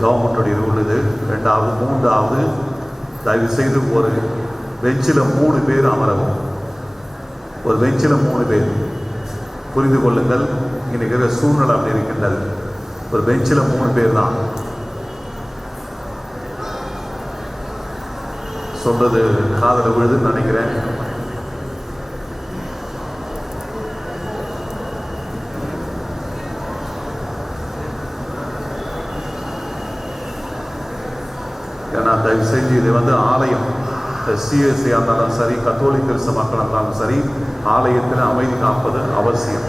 கவர்மெண்ட்டுடைய rule இது. ரெண்டாவது, மூன்றாவது, தயவு செய்து ஒரு பெஞ்சில் 3 பேர் அமரவும். ஒரு பெஞ்சில் 3 பேர். புரிந்து கொள்ளுங்கள், இன்னைக்கு இருக்கிற சூழ்நிலை அப்படி இருக்கின்றது. ஒரு பெஞ்சில் 3 பேர் தான். சொல்றது காதல விழுதுன்னு நினைக்கிறேன். ஏன்னா தயவு செஞ்சு இது ஆலயம், சிஎஸ்சி இருந்தாலும் சரி, கத்தோலிக்க கிறிஸ்தவ மக்கள் இருந்தாலும் சரி, ஆலயத்தில் அமைதி காப்பது அவசியம்.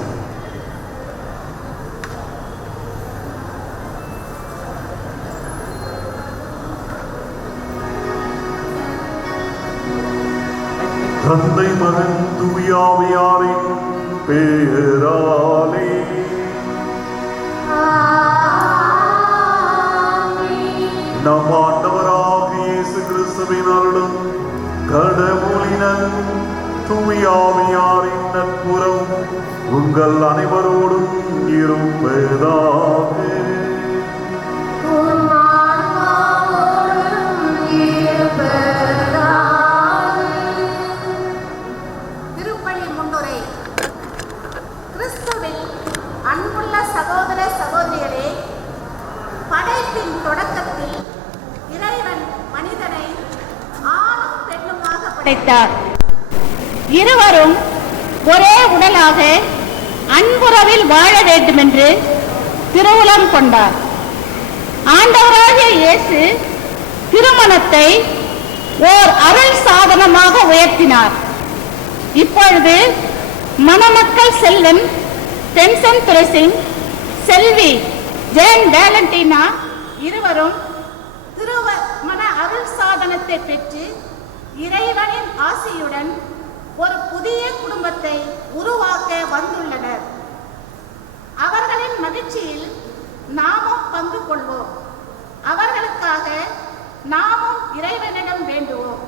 தந்தை மகன் தூய ஆவியாரின் பெயராலே நம் ஆண்டவராகிய இயேசு கிறிஸ்துவின் அருளும் கடவுளின் தூய ஆவியாரின் நட்புறவும் உங்கள் அனைவரோடும் இருப்பதாக. திருப்பலி முன்னுரை. கிறிஸ்துவில் அன்புள்ள சகோதர சகோதரிகளே, படைப்பின் தொடக்கத்தில் இறைவன் மனிதனை ஆணும் பெண்ணுமாக படைத்தார். இருவரும் ஒரே உடலாக அன்புறவில் வாழ வேண்டும் என்று திருவுளம் கொண்டார். ஆண்டவராகிய இயேசு திருமணத்தை ஓர் அருள் சாதனமாக உயர்த்தினார். இப்பொழுது மணமக்கள் செல்வன் டென்சன் துளசிங், செல்வி ஜேன் வேலண்டினா இருவரும் திருமண அருள் சாதனத்தை பெற்று இறைவனின் ஆசியுடன் ஒரு புதிய குடும்பத்தை உருவாக்க வந்துள்ளனர். அவர்களின் மகிழ்ச்சியில் நாமும் பங்கு கொள்வோம். அவர்களுக்காக நாமும் இறைவனிடம் வேண்டுவோம்.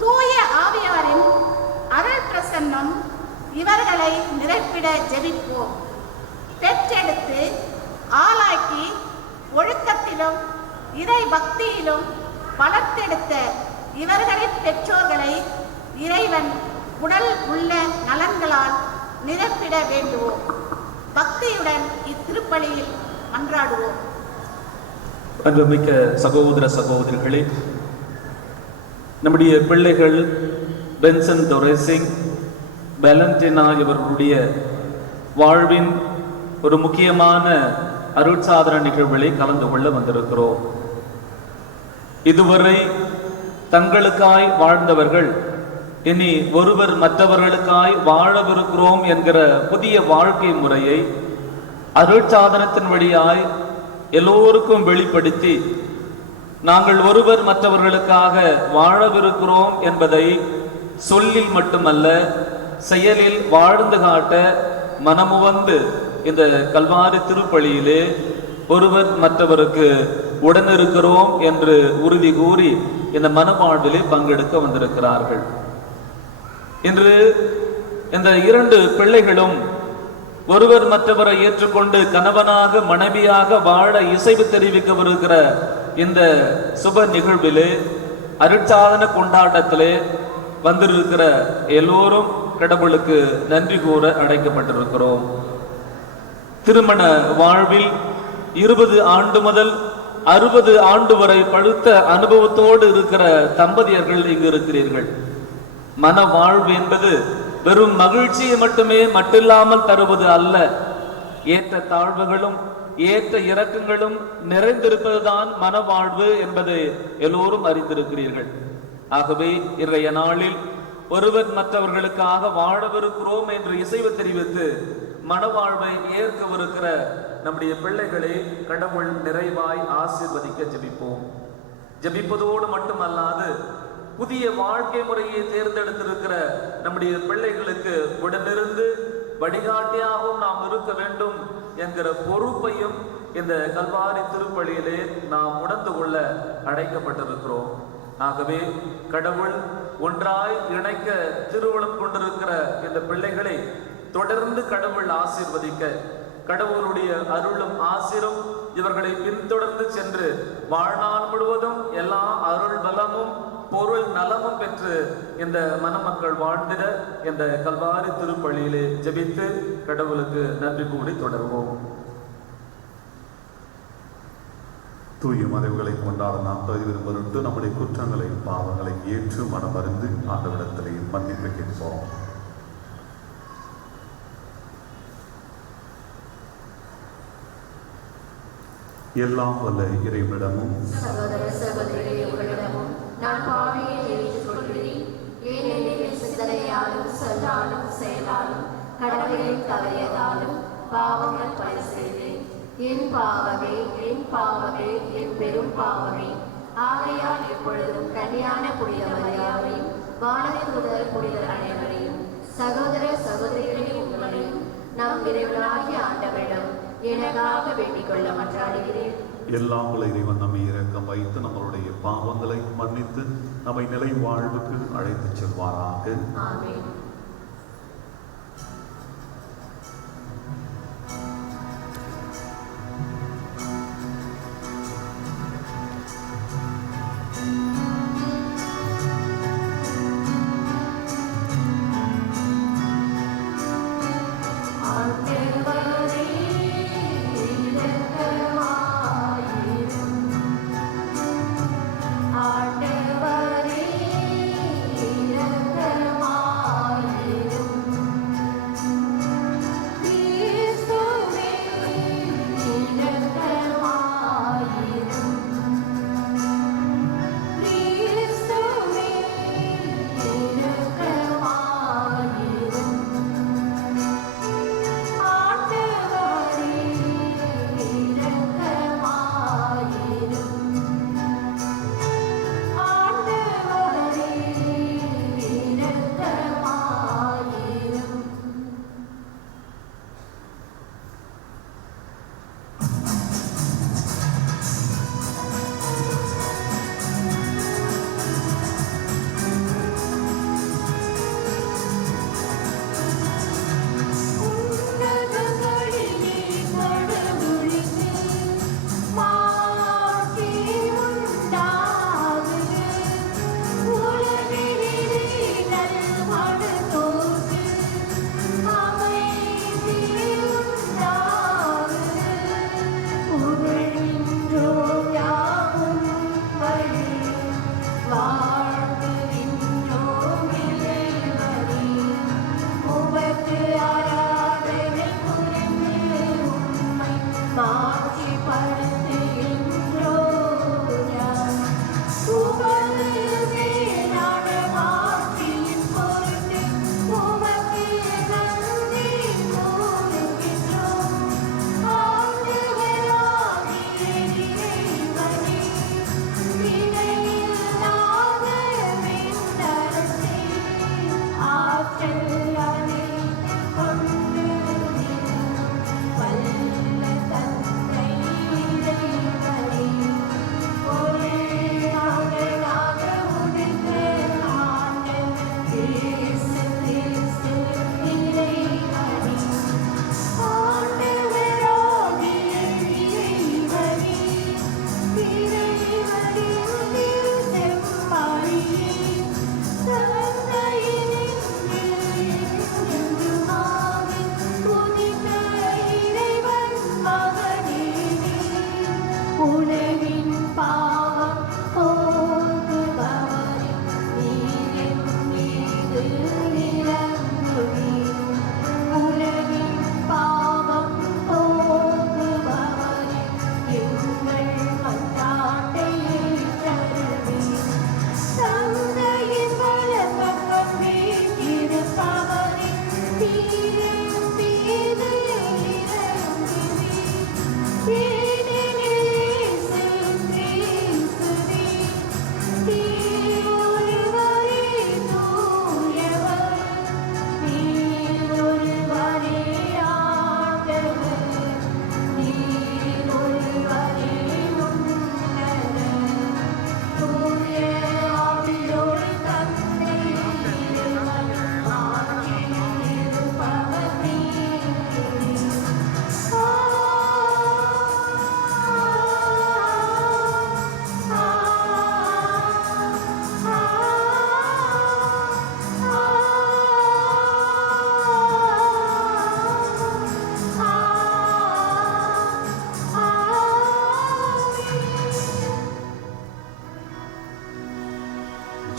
தூய ஆவியாரின் அருள் பிரசன்னம் இவர்களை நிரப்பிட ஜெபிப்போம். பெற்றெடுத்து ஆளாக்கி ஒழுக்கத்திலும் இறை பக்தியிலும் வளர்த்தெடுத்த இவர்களின் பெற்றோர்களை இறைவன் உடல் உள்ள நலன்களால் நிரப்பிட வேண்டுவோம். பக்தியுடன் இத்திருப்பலியில் மன்றாடுவோம். அன்புமிக்க சகோதர சகோதரிகளே, நம்முடைய பிள்ளைகள் பென்சன் டொரேசிங், வேலண்டினா இவர்களுடைய வாழ்வின் ஒரு முக்கியமான அருட்சாதன நிகழ்வுகளை கலந்து கொள்ள வந்திருக்கிறோம். இதுவரை தங்களுக்காய் வாழ்ந்தவர்கள் இனி ஒருவர் மற்றவர்களுக்காய் வாழவிருக்கிறோம் என்கிற புதிய வாழ்க்கை முறையை அருட்சாதனத்தின் வழியாய் எல்லோருக்கும் வெளிப்படுத்தி நாங்கள் ஒருவர் மற்றவர்களுக்காக வாழவிருக்கிறோம் என்பதை சொல்லில் மட்டுமல்ல செயலில் வாழ்ந்து காட்ட மனமுவந்து இந்த கல்வாரி திருப்பலியிலே ஒருவர் மற்றவருக்கு உடனிருக்கிறோம் என்று உறுதி கூறி இந்த மனவாழ்விலே பங்கெடுக்க வந்திருக்கிறார்கள். இன்று இந்த 2 பிள்ளைகளும் ஒருவர் மற்றவரை ஏற்றுக்கொண்டு கணவனாக மனைவியாக வாழ இசைவு தெரிவிக்கவிருக்கிற இந்த சுப நிகழ்விலே அருட்சாதன கொண்டாட்டத்திலே வந்திருக்கிற எல்லோரும் கடவுளுக்கு நன்றி கூற அழைக்கப்பட்டிருக்கிறோம். திருமண வாழ்வில் 20 ஆண்டு முதல் 60 ஆண்டு வரை பழுத்த அனுபவத்தோடு இருக்கிற தம்பதியர்கள் இங்கு இருக்கிறீர்கள். மன வாழ்வு என்பது வெறும் மகிழ்ச்சியை மட்டுமே மட்டில்லாமல் தருவது அல்ல. ஏற்ற தாழ்வுகளும் ஏற்ற இறக்கங்களும் நிறைந்திருப்பதுதான் மனவாழ்வு என்பதை எல்லோரும் அறிந்திருக்கிறீர்கள். ஆகவே இன்றைய நாளில் ஒருவர் மற்றவர்களுக்காக வாழவிருக்கிறோம் என்று இசைவு தெரிவித்து மனவாழ்வை ஏற்கவிருக்கிற நம்முடைய பிள்ளைகளை கடவுள் நிறைவாய் ஆசீர்வதிக்க ஜெபிப்போம். ஜெபிப்பதோடு மட்டுமல்லாது புதிய வாழ்க்கை முறையை தேர்ந்தெடுத்திருக்கிற நம்முடைய பிள்ளைகளுக்கு உடனிருந்து வழிகாட்டியாகவும் நாம் இருக்க வேண்டும் என்கிற பொறுப்பையும் இந்த கல்வாரி திருப்பலியிலே நாம் உணர்ந்து கொள்ள அழைக்கப்பட்டிருக்கிறோம். ஆகவே கடவுள் ஒன்றாய் இணைக்க திருவுளம் கொண்டிருக்கிற இந்த பிள்ளைகளை தொடர்ந்து கடவுள் ஆசீர்வதிக்க கடவுளுடைய அருளும் ஆசிரும் இவர்களை பின்தொடர்ந்து சென்று வாழ்நாள் முழுவதும் எல்லா அருள் பலமும் பொருள் நலமும் பெற்று இந்த மணமக்கள் வாழ்ந்திட இந்த கல்வாரி திருப்பள்ளியிலே ஜெபித்து கடவுளுக்கு நன்றி கூறி தொடர்வோம். தூய மறைவுகளை கொண்டாட நாம் தகுதி பொருட்டு நம்முடைய குற்றங்களை பாவங்களை ஏற்று மனமருந்து ஆண்டவிடத்திலே மன்னிப்பு கேட்போம். எல்லாம் வல்ல இறைவனிடமும் சகோதர சகோதரிகளே, உங்களிடமும் நான் பாவியை ஏற்றுக் கொள்கிறேன். ஏனெனில் சிந்தனையாலும் சொல்லாலும் செயலாலும் கடவுளின் தவறியதாலும் பாவங்கள் பல செய்தேன். என் பாவமே, என் பாவமே, என் பெரும் பாவமே. ஆகையால் எப்பொழுதும் கன்னியான புனித மரியாதையும் வானதூதர் புனிதர் அனைவரையும் சகோதர சகோதரிகளே உங்களையும் நம் இறைவனாகிய ஆண்டவரிடம் எனக்காக வேண்டிக் கொள்ள மன்றாடுகிறேன். எல்லாம் உள்ள இறைவன் நம்மை இரக்கம் வைத்து நம்மளுடைய பாவங்களை மன்னித்து நம்மை நிலை வாழ்வுக்கு அழைத்து செல்வாராக. ஆமென். ஆண்டவரே இரக்கமாயிரும்.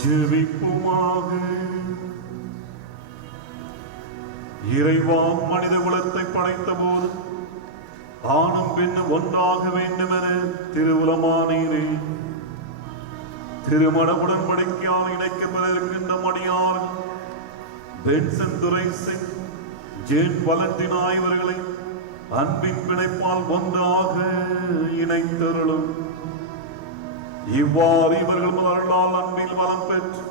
ஜெபிப்போமாக. இறைவா, மனித குலத்தை படைத்த போது ஆணும் பெண்ணும் ஒன்றாக வேண்டும் என திருவுலமானீரே. திருமண உடன்படிக்கையால் இணைக்கப்பட இருக்கின்ற மணியார்கள் பென்சன் துரைசன் ஜேன் வலண்டினா இவர்களை அன்பின் பிணைப்பால் ஒன்றாக இணைத்தருளும். இவ்வாறு இவர்கள் மலர்களால் அன்பில் வளம் பெற்று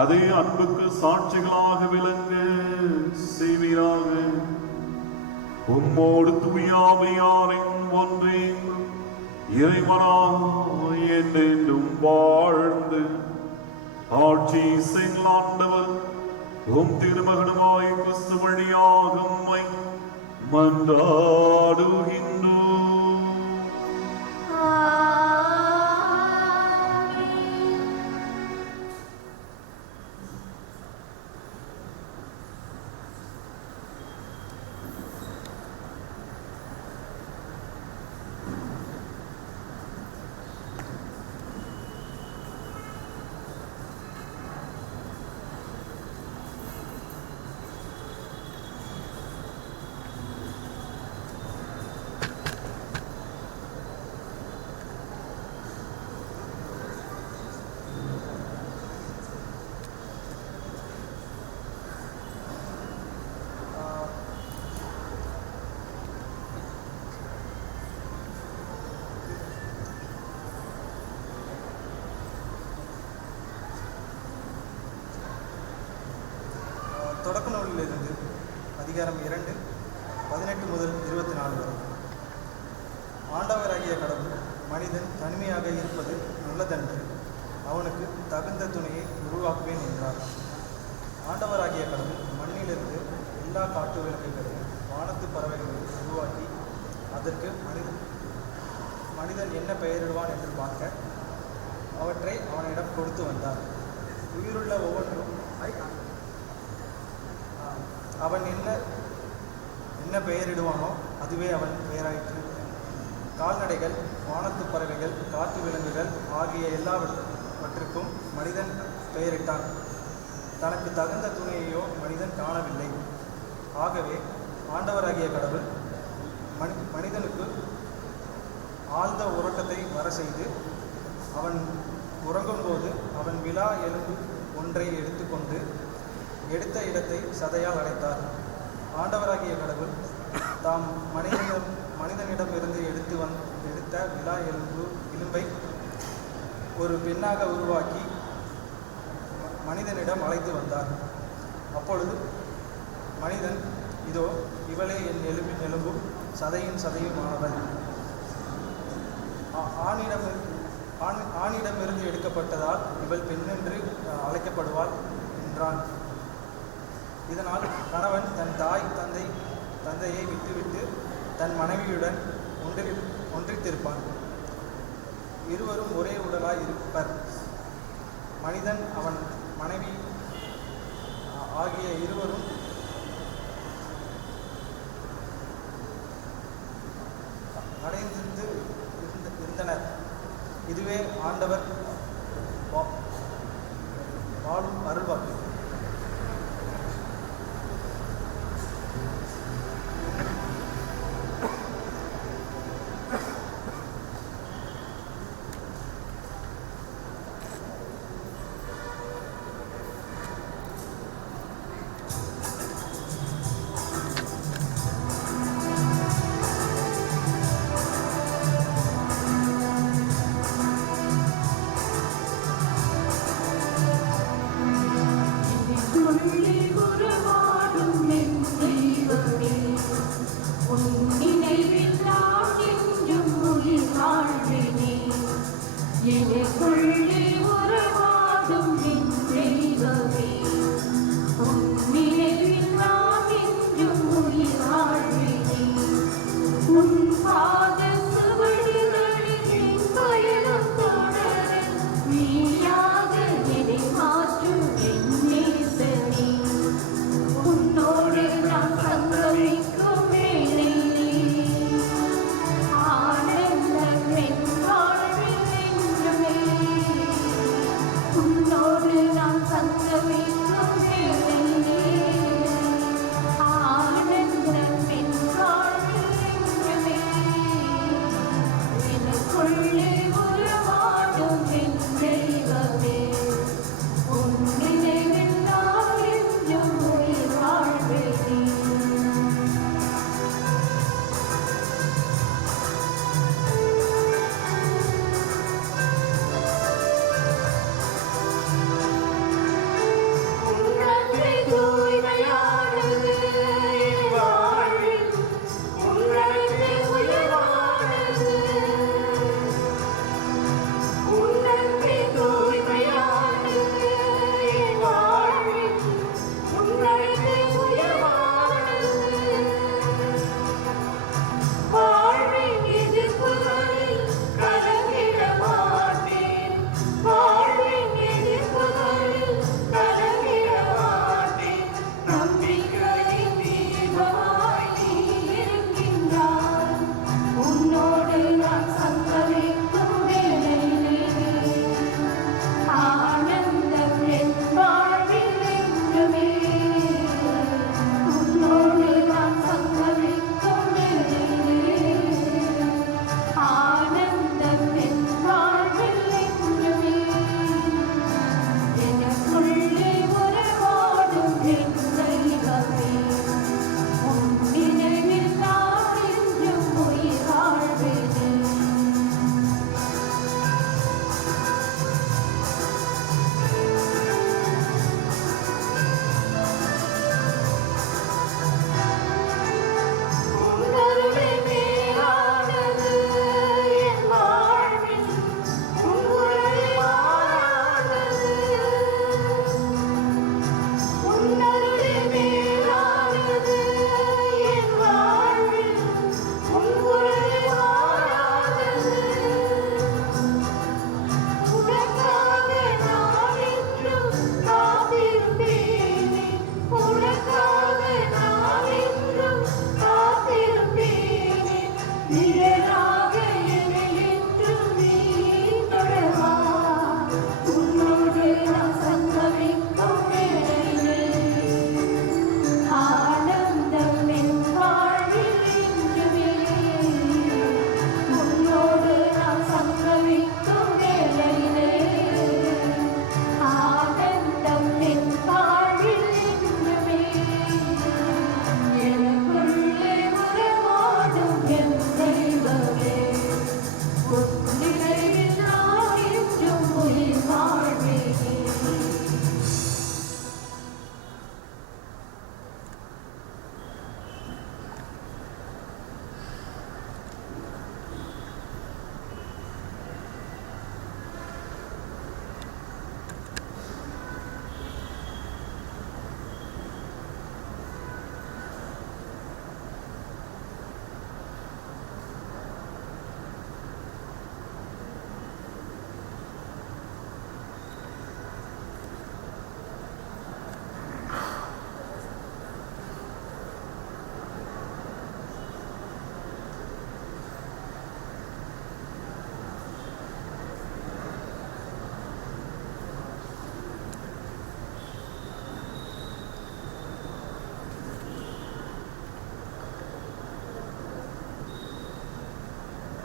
அதே அன்புக்கு சாட்சிகளாக விளங்க செய்வீராக. உம்மோடு தூயாமையாரின் ஒன்றே இறைவனாய் என்றென்றும் வாழ்ந்து ஆட்சி செய்யலாண்டவர் உம் திருமகனுமாய் கிறிஸ்து வழியாக உம்மை மன்றாடுகின்றோம். தொடக்க நூலிலிருந்து அதிகாரம் 2 18 முதல் 24 வரை. ஆண்டவராகிய கடவுள் மனிதன் தனிமையாக இருப்பது நல்லதன்று, அவனுக்கு தகுந்த துணையை உருவாக்குவேன் என்றார். ஆண்டவராகிய கடவுள் மண்ணிலிருந்து எல்லா காட்டு விலங்குகளையும் வானத்து பறவைகளையும் உருவாக்கி அதற்கு மனிதன் என்ன பெயரிடுவான் என்று பார்க்க அவற்றை அவனிடம் கொடுத்து வந்தார். உயிருள்ள ஒவ்வொன்றும் அவன் என்ன பெயரிடுவானோ அதுவே அவன் பெயராயிற்று. கால்நடைகள், வானத்து பறவைகள், காட்டு விலங்குகள் ஆகிய எல்லாவற்றுக்கும் மனிதன் பெயரிட்டான். தனக்கு தகுந்த துணையையோ மனிதன் காணவில்லை. ஆகவே ஆண்டவராகிய கடவுள் மனிதனுக்கு ஆழ்ந்த உறக்கத்தை வர செய்து அவன் உறங்கும்போது அவன் விலா எலும்பு ஒன்றை எடுத்துக்கொண்டு எடுத்த இடத்தை சதையால் அடைத்தார். ஆண்டவராகிய கடவுள் தாம் மனிதனிடமிருந்து எடுத்த விலா எலும்பை ஒரு பெண்ணாக உருவாக்கி மனிதனிடம் அழைத்து வந்தார். அப்பொழுது மனிதன், இதோ இவளே என் எலும்பின் எலும்பும் சதையின் சதையுமானவள், ஆணிடமிருந்து எடுக்கப்பட்டதால் இவள் பெண்ணென்று அழைக்கப்படுவாள் என்றான். இதனால் கணவன் தன் தந்தையை விட்டுவிட்டு தன் மனைவியுடன் ஒன்றித்திருப்பான். இருவரும் ஒரே உடலாய் இருப்பர். மனிதன் அவன் மனைவி ஆகிய இருவரும் அடைந்து இருந்தனர். இதுவே ஆண்டவர் வாழும் அருள்வாக்கு. ஆனந்த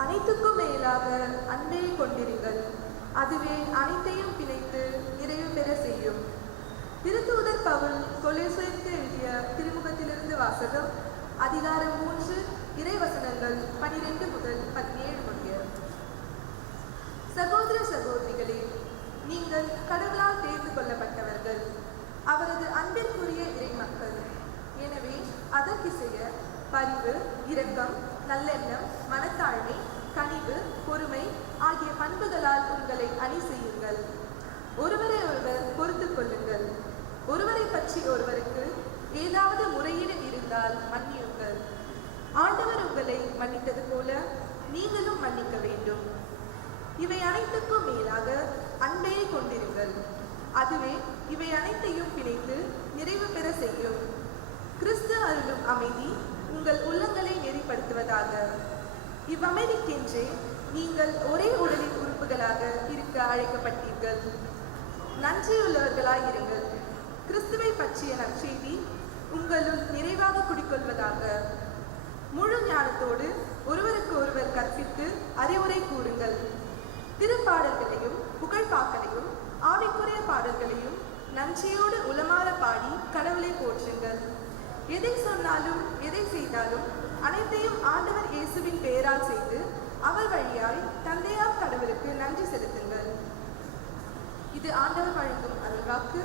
அனைத்துக்கும் மேலாக அன்பை கொண்டிருங்கள், அதுவே அனைத்தையும் பிணைத்து நிறைவு பெற செய்யும். திருத்தூதர் பவுல் கொலோசையருக்கு எழுதிய திருமுகத்திலிருந்து வாசகம், அதிகாரம் 3, இறைவசனங்கள் 12 முதல் 17 முடிய. சகோதர சகோதரிகளே, நீங்கள் கடவுளால் தேர்ந்து கொள்ளப்பட்டவர்கள், அவரது அன்பிற்குரிய இறைமக்கள். எனவே அதற்கிசைய பரிவு, இரக்கம், நல்லெண்ணம், மனத்தாழ்மை, கனிவு, பொறுமை ஆகிய பண்புகளால் உங்களை அணி செய்யுங்கள். ஒருவரை ஒருவர் பொறுத்துக் கொள்ளுங்கள். ஒருவரை பற்றி ஒருவருக்கு ஏதாவது முறையீடு இருந்தால் மன்னியுங்கள். ஆண்டவர் உங்களை மன்னித்தது போல நீங்களும் மன்னிக்க வேண்டும். இவை அனைத்துக்கும் மேலாக அன்பையை கொண்டிருங்கள், அதுவே இவை அனைத்தையும் பிணைத்து நிறைவு பெற செய்யும். கிறிஸ்து அருளும் அமைதி உங்கள் உள்ளங்களை நெறிப்படுத்துவதாக. இவ்வமைதிக்கென்றே நீங்கள் ஒரே உடலின் உறுப்புகளாக இருக்க அழைக்கப்பட்டீர்கள். நன்றியுள்ளவர்களாயிருங்கள். கிறிஸ்துவை பற்றிய நற்செய்தி உங்களுள் நிறைவாக குடிக்கொள்வதாக. முழு ஞானத்தோடு ஒருவருக்கு ஒருவர் கற்பித்து அறிவுரை கூறுங்கள். திருப்பாடல்களையும் புகழ்பாக்களையும் ஆவிக்குரிய பாடல்களையும் நன்றியோடு உளமாற பாடி கடவுளை போற்றுங்கள். எதை சொன்னாலும் எதை செய்தாலும் அனைத்தையும் ஆண்டவர் இயேசுவின் பெயரால் செய்து அவர் வழியாய் தந்தையார் கடவுளுக்கு நன்றி செலுத்துங்கள். இது ஆண்டவர் வழங்கும் அருள்வாக்கு.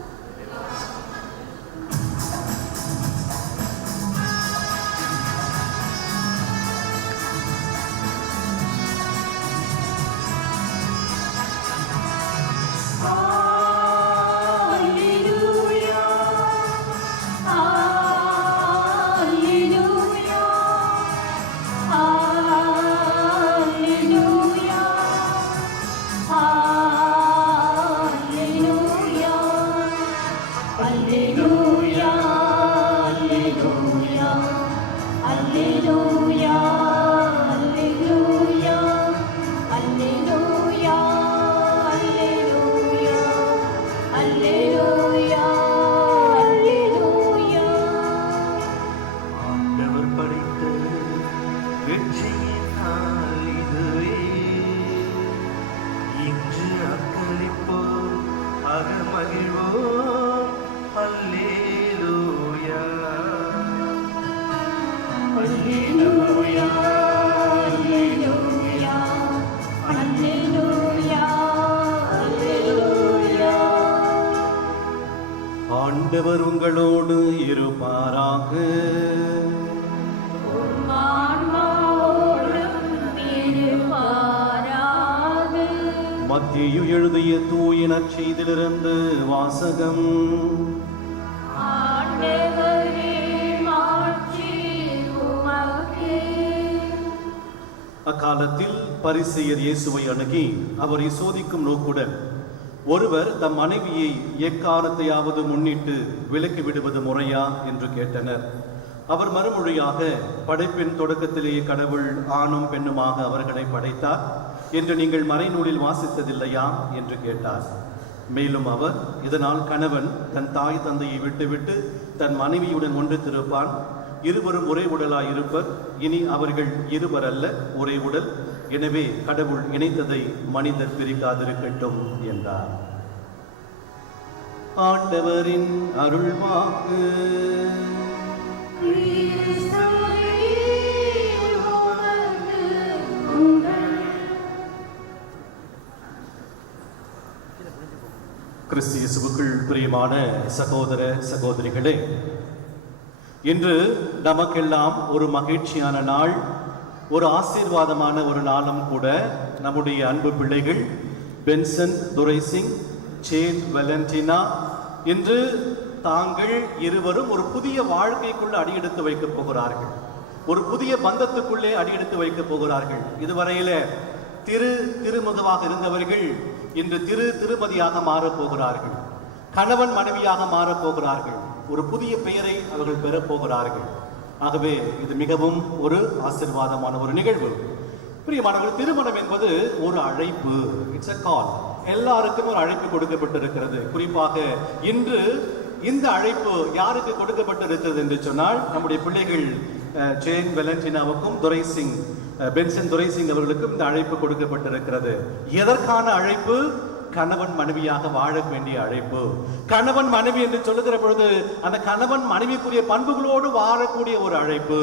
ஆண்டவர் உங்களோடு இருப்பாராக. மத்தேயு எழுதிய தூய நற்செய்தியிலிருந்து வாசகம். அக்காலத்தில் பரிசேயர் இயேசுவை அணுகி அவரை சோதிக்கும் நோக்குடன், ஒருவர் தம் மனைவியை எக்காலத்தையாவது முன்னிட்டு விலக்கி விடுவது முறையா என்று கேட்டனர். அவர் மறுமொழியாக, படைப்பின் தொடக்கத்திலேயே கடவுள் ஆணும் பெண்ணுமாக அவர்களை படைத்தார் என்று நீங்கள் மறைநூலில் வாசித்ததில்லையா என்று கேட்டார். மேலும் அவர், இதனால் கணவன் தன் தாய் தந்தையை விட்டுவிட்டு தன் மனைவியுடன் ஒன்றித்திருப்பான், இருவரும் ஒரே உடலாய் இருப்பர், இனி அவர்கள் இருவர் அல்ல ஒரே உடல், எனவே கடவுள் இணைத்ததை மனிதர் பிரிக்காதிருக்கட்டும் என்றார். ஆண்டவரின் அருள்வாக்கு. கிறிஸ்து இயேசுவுக்குள் பிரியமான சகோதர சகோதரிகளே, இன்று நமக்கெல்லாம் ஒரு மகிழ்ச்சியான நாள், ஒரு ஆசீர்வாதமான ஒரு நாளும் கூட. நம்முடைய அன்பு பிள்ளைகள் பென்சன் துரைசிங், ஜேன் வெலண்டினா இன்று தாங்கள் இருவரும் ஒரு புதிய வாழ்க்கைக்குள்ள அடியெடுத்து வைக்கப் போகிறார்கள். ஒரு புதிய பந்தத்துக்குள்ளே அடியெடுத்து வைக்கப் போகிறார்கள். இதுவரையில திருமுகமாக இருந்தவர்கள் இன்று திருமதியாக மாறப் போகிறார்கள். கணவன் மனைவியாக மாறப் போகிறார்கள். ஒரு புதிய பெயரை அவர்கள் பெறப் போகிறார்கள். ஆகவே இது மிகவும் ஒரு ஆசீர்வாதமான ஒரு நிகழ்வு. பிரியமானவர்கள், திருமணம் என்பது ஒரு அழைப்பு. It's a call. எல்லாருக்கும் ஒரு அழைப்பு கொடுக்கப்பட்டிருக்கிறது. குறிப்பாக இன்று இந்த அழைப்பு யாருக்கு கொடுக்கப்பட்டிருக்கிறது என்று சொன்னால், நம்முடைய பிள்ளைகள் ஜேன் வெலண்டினாவுக்கும் பென்சன் துரைசிங் அவர்களுக்கும் இந்த அழைப்பு கொடுக்கப்பட்டிருக்கிறது. எதற்கான அழைப்பு? கணவன் மனைவியாக வாழ வேண்டிய அழைப்பு. கணவன் மனைவி என்று சொல்லுகிற பொழுது அந்த கணவன் மனைவிக்குரிய பண்புகளோடு வாழக்கூடிய ஒரு அழைப்பு.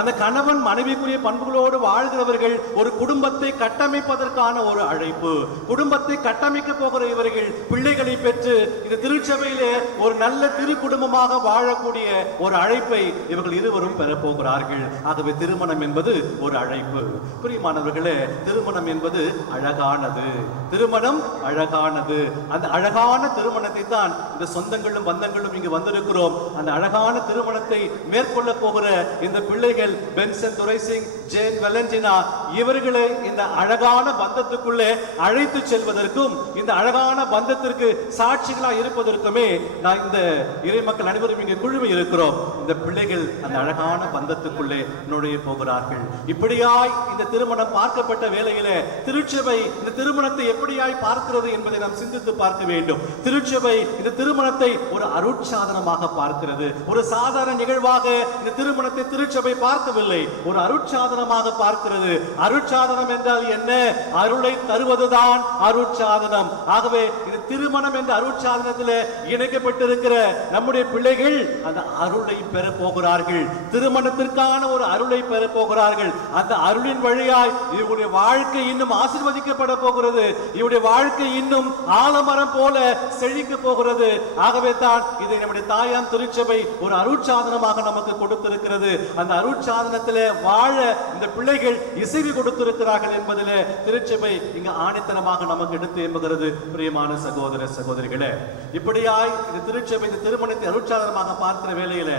அந்த கணவன் மனைவிக்குரிய பண்புகளோடு வாழ்கிறவர்கள் ஒரு குடும்பத்தை கட்டமைப்பதற்கான ஒரு அழைப்பு. குடும்பத்தை கட்டமைக்க போகிற இவர்கள் பிள்ளைகளை பெற்று இந்த திருச்சபையிலே ஒரு நல்ல திரு குடும்பமாக வாழக்கூடிய ஒரு அழைப்பை இவர்கள் இருவரும் பெறப்போகிறார்கள். ஆகவே திருமணம் என்பது ஒரு அழைப்பு. பிரியமானவர்களே, திருமணம் என்பது அழகானது. திருமணம் அழகானது. அந்த அழகான திருமணத்தை தான் இந்த சொந்தங்களும் பந்தங்களும் இங்கு வந்திருக்கிறோம். அந்த அழகான திருமணத்தை மேற்கொள்ள போகிற இந்த பிள்ளைகள் பென்சன் துரைசிங், ஜேன் வெலண்டினா இவர்களை இந்த அழகான பந்தத்துக்குள்ளே அழைத்து செல்வதற்கும் இந்த அழகான பந்தத்திற்கு சாட்சிகளாக இருப்பதற்குமே நான் இந்த இறை மக்கள் அனைவரும் இங்கு குழுமி இருக்கிறோம். இந்த பிள்ளைகள் அந்த அழகான பந்தத்துக்குள்ளே நுழைய போகிறார்கள். இப்படியாய் இந்த திருமணம் பார்க்கப்பட்ட வேளையிலே திருச்சபை இந்த திருமணத்தை எப்படியாய் பார்க்கிறது என்பதை நாம் சிந்தித்து பார்க்க வேண்டும். திருச்சபை இந்த திருமணத்தை ஒரு அருட்சாதனமாக பார்க்கிறது. ஒரு சாதாரண நிகழ்வாக இந்த திருமணத்தை திருச்சபை பார்க்கவில்லை, ஒரு அருட்சாதனமாக பார்க்கிறது. அருட்சாதனம் என்றால் என்ன? அருளை தருவதுதான் அருட்சாதனம். ஆகவே இந்த திருமணம் என்ற அருட்சாதனத்தில் இணைக்கப்பட்டிருக்கிற நம்முடைய பிள்ளைகள் அந்த அருளை பெற போகிறார்கள். திருமணத்திற்கான ஒரு அருளை பெற போகிறார்கள். அந்த அருளின் வழியாய் இவருடைய வாழ்க்கை இன்னும் ஆசீர்வதிக்கப்பட போகிறது. இவருடைய வாழ்க்கை இன்னும் ஆலமரம் போல செழிக்க போகிறது. ஆகவே தான் இதை நம்முடைய தாயாம் திருச்சபை ஒரு அருட்சாதனமாக நமக்கு கொடுத்திருக்கிறது. அந்த அருட்சாதனத்திலே வாழ இந்த பிள்ளைகள் இசைவு கொடுத்திருக்கிறார்கள் என்பதிலே திருச்சபை இங்கு ஆணித்தனமாக நமக்கு எடுத்து எம்புகிறது. பிரியமான சகோதர சகோதரிகளே, இப்படியாய் இந்த திருச்சபை இந்த திருமணத்தை அருட்சாதனமாக பார்க்கிற வேளையில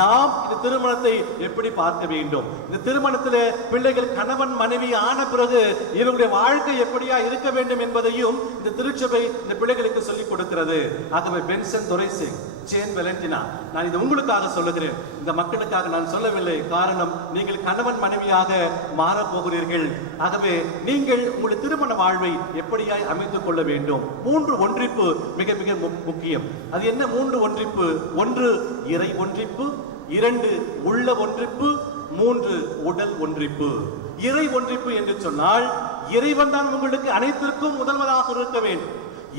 நாம் இந்த திருமணத்தை எப்படி பார்க்க வேண்டும்? இந்த திருமணத்திலே பிள்ளைகள் கணவன் மனைவி ஆன பிறகு இவருடைய வாழ்க்கை எப்படியா இருக்க வேண்டும் என்பதையும் இந்த திருச்சபை இந்த பிள்ளைகளுக்கு சொல்லிக் கொடுக்கிறது. ஆகவே பென்சன் துரைசிங், ஜேன் வெலண்டினா, நான் இது உங்களுக்காக சொல்லுகிறேன், இந்த மக்களுக்காக நான் சொல்லவில்லை. காரணம், நீங்கள் கணவன் மனைவியாக மாறப் போகிறீர்கள். ஆகவே நீங்கள் உங்களுடைய திருமண வாழ்வை எப்படியாய் அமைத்துக் கொள்ள வேண்டும்? 3 ஒன்றிப்பு மிக மிக முக்கியம். அது என்ன 3 ஒன்றிப்பு? 1 இறை ஒன்றிப்பு, 2 உள்ள ஒன்றிப்பு, 3 உடல் ஒன்றிப்பு. இறை ஒன்றிப்பு என்று சொன்னால் இறைவன் தான் உங்களுக்கு அனைத்திற்கும் முதல்வராக இருக்க வேண்டும்.